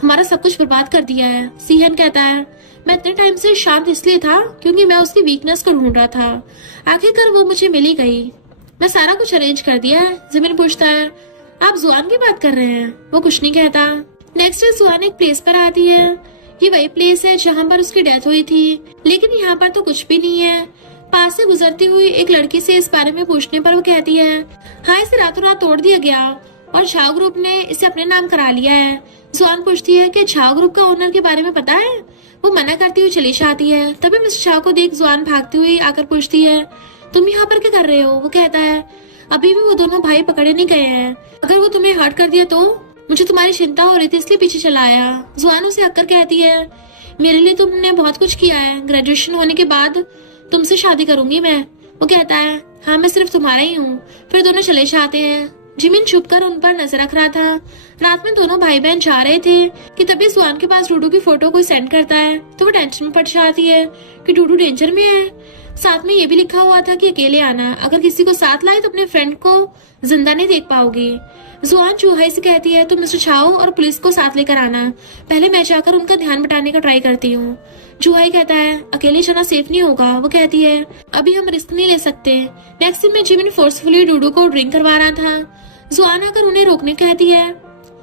हमारा सब कुछ बर्बाद कर दिया है। सीहन कहता है, मैं इतने टाइम से शांत इसलिए था क्योंकि मैं उसकी वीकनेस को ढूंढ रहा था। आखिरकार वो मुझे मिल ही गई। मैं सारा कुछ अरेंज कर दिया है। जिमिन पूछता है, आप जुआन की बात कर रहे हैं? वो कुछ नहीं कहता। नेक्स्ट डे जुआन एक प्लेस पर आती है। ये वही प्लेस है जहाँ पर उसकी डेथ हुई थी, लेकिन यहाँ पर तो कुछ भी नहीं है। पास से गुजरती हुई एक लड़की से इस बारे में पूछने पर वो कहती है, हाँ इसे रातों रात तोड़ दिया गया और झा ग्रुप ने इसे अपने नाम करा लिया है। जुआन पूछती है कि झा ग्रुप का ओनर के बारे में पता है? वो मना करती हुई चली जाती है। तभी मिस्टर शाह को देख जुआन भागती हुई आकर पूछती है, तुम यहाँ पर क्या कर रहे हो? वो कहता है, अभी भी वो दोनों भाई पकड़े नहीं गए हैं। अगर वो तुम्हें हर्ट कर दिया तो? मुझे तुम्हारी चिंता हो रही थी इसलिए पीछे चला आया। जुआन उसे हक कर कहती है, मेरे लिए तुमने बहुत कुछ किया है। ग्रेजुएशन होने के बाद तुमसे शादी करूंगी मैं। वो कहता है, हाँ मैं सिर्फ तुम्हारा ही हूँ। फिर दोनों चले जाते हैं। जिमिन छुप कर उन पर नजर रख रहा था। रात में दोनों भाई बहन जा रहे थे कि तभी जुआन के पास डूडू की फोटो कोई सेंड करता है तो वो टेंशन में पड़ जाती है कि डूडू डेंजर में है। साथ में ये भी लिखा हुआ था कि अकेले आना, अगर किसी को साथ लाए तो अपने फ्रेंड को जिंदा नहीं देख पाओगी। जुआन चूहाई से कहती है, तुम मिस्टर छाओ और पुलिस को साथ लेकर आना, पहले मैं जाकर उनका ध्यान बटाने का ट्राई करती हूँ। चूहाई कहता है, अकेले जाना सेफ नहीं होगा। वो कहती है, अभी हम रिस्क नहीं ले सकते। नेक्स्ट दिन में जिमिन फोर्सफुली डूडू को ड्रिंक करवा रहा था। जुआन आकर उन्हें रोकने कहती है।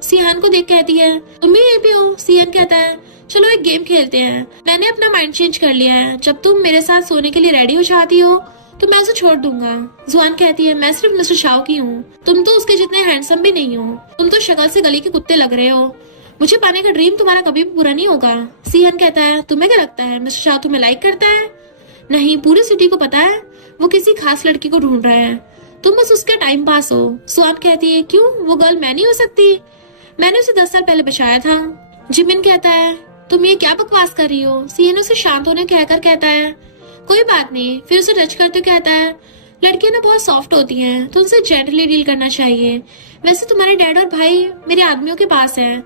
सियान को देख कहती है, तुम भी यहीं पे हो? सियान कहता है, चलो एक गेम खेलते हैं। मैंने अपना माइंड चेंज कर लिया है। जब तुम मेरे साथ सोने के लिए रेडी हो जाती हो तो मैं उसे छोड़ दूंगा। जुआन कहती है मैं सिर्फ मिस्टर शाओ की हूँ, तुम तो उसके जितने हैंडसम भी नहीं हो, तुम तो शक्ल से गली के कुत्ते लग रहे हो, मुझे पाने का ड्रीम तुम्हारा कभी भी पूरा नहीं होगा। सीहन कहता है तुम्हें क्या लगता है मिस्टर शाओ तुम्हें लाइक करता है? नहीं, पूरी सिटी को पता है वो किसी खास लड़की को ढूंढ रहा है, तुम बस उसका टाइम पास हो। सुआन कहती है क्यों, वो गर्ल मैं नहीं हो सकती, मैंने उसे 10 साल पहले बचाया था। जिमिन कहता है तुम ये क्या बकवास कर रही हो। सीएन उसे शांत होने कहकर कहता है कोई बात नहीं, फिर उसे टच करते कहता है लड़कियां ना बहुत सॉफ्ट होती हैं, तो उनसे जेंटली डील करना चाहिए, वैसे तुम्हारे डैड और भाई मेरे आदमियों के पास है।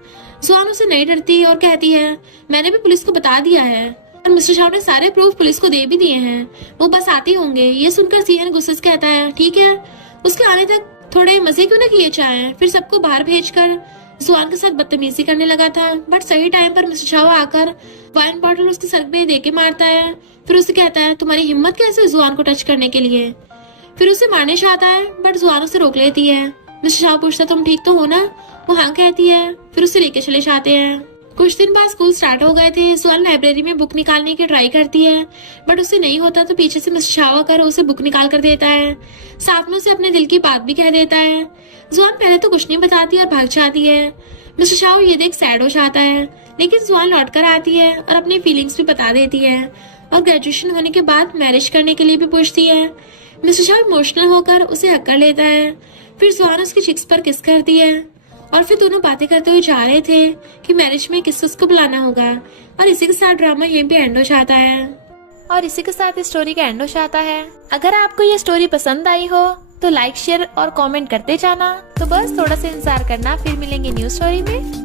जुआन उसे नहीं डरती और कहती है मैंने भी पुलिस को बता दिया है और मिस्टर शाओ ने सारे प्रूफ पुलिस को दे भी दिए हैं, वो बस आते होंगे। ये सुनकर सीएन गुस्से से कहता है ठीक है, उसके आने तक थोड़े मजे क्यों ना किए जाएं। फिर सबको बाहर भेजकर जुआन के साथ बदतमीजी करने लगा था, बट सही टाइम पर मिस्टर शाओ आकर वाइन बॉटल उसके सर पे दे के मारता है। फिर उसे कहता है तुम्हारी हिम्मत कैसे जुआन को टच करने के लिए। फिर उसे मारने चाहता है बट जुआन उसे रोक लेती है। मिस्टर शाओ पूछता तुम ठीक तो हो ना, वो हाँ कहती है। फिर उसे लेके चले जाते हैं। कुछ दिन बाद स्कूल स्टार्ट हो गए थे। जुआन लाइब्रेरी में बुक निकालने की ट्राई करती है बट उसे नहीं होता, तो पीछे से मिस्टर शाओ आकर उसे बुक निकाल कर देता है, साथ में उसे अपने दिल की बात भी कह देता है। जुआन पहले तो कुछ नहीं बताती और भाग जाती है। मिस्टर शाओ ये देख सैड हो जाता है, लेकिन जुआन लौट कर आती है और अपनी फीलिंग्स भी बता देती है और ग्रेजुएशन होने के बाद मैरिज करने के लिए भी पूछती है। मिस्टर शाओ इमोशनल होकर उसे हक कर लेता है। फिर जुआन उसकी चिक्स पर किस करती है और फिर दोनों बातें करते हुए जा रहे थे कि मैरिज में किस किस को बुलाना होगा। और इसी के साथ ड्रामा यहीं पे एंड हो जाता है। और इसी के साथ इस स्टोरी का एंड हो जाता है। अगर आपको ये स्टोरी पसंद आई हो तो लाइक शेयर और कमेंट करते जाना। तो बस थोड़ा सा इंतजार करना, फिर मिलेंगे न्यू स्टोरी में।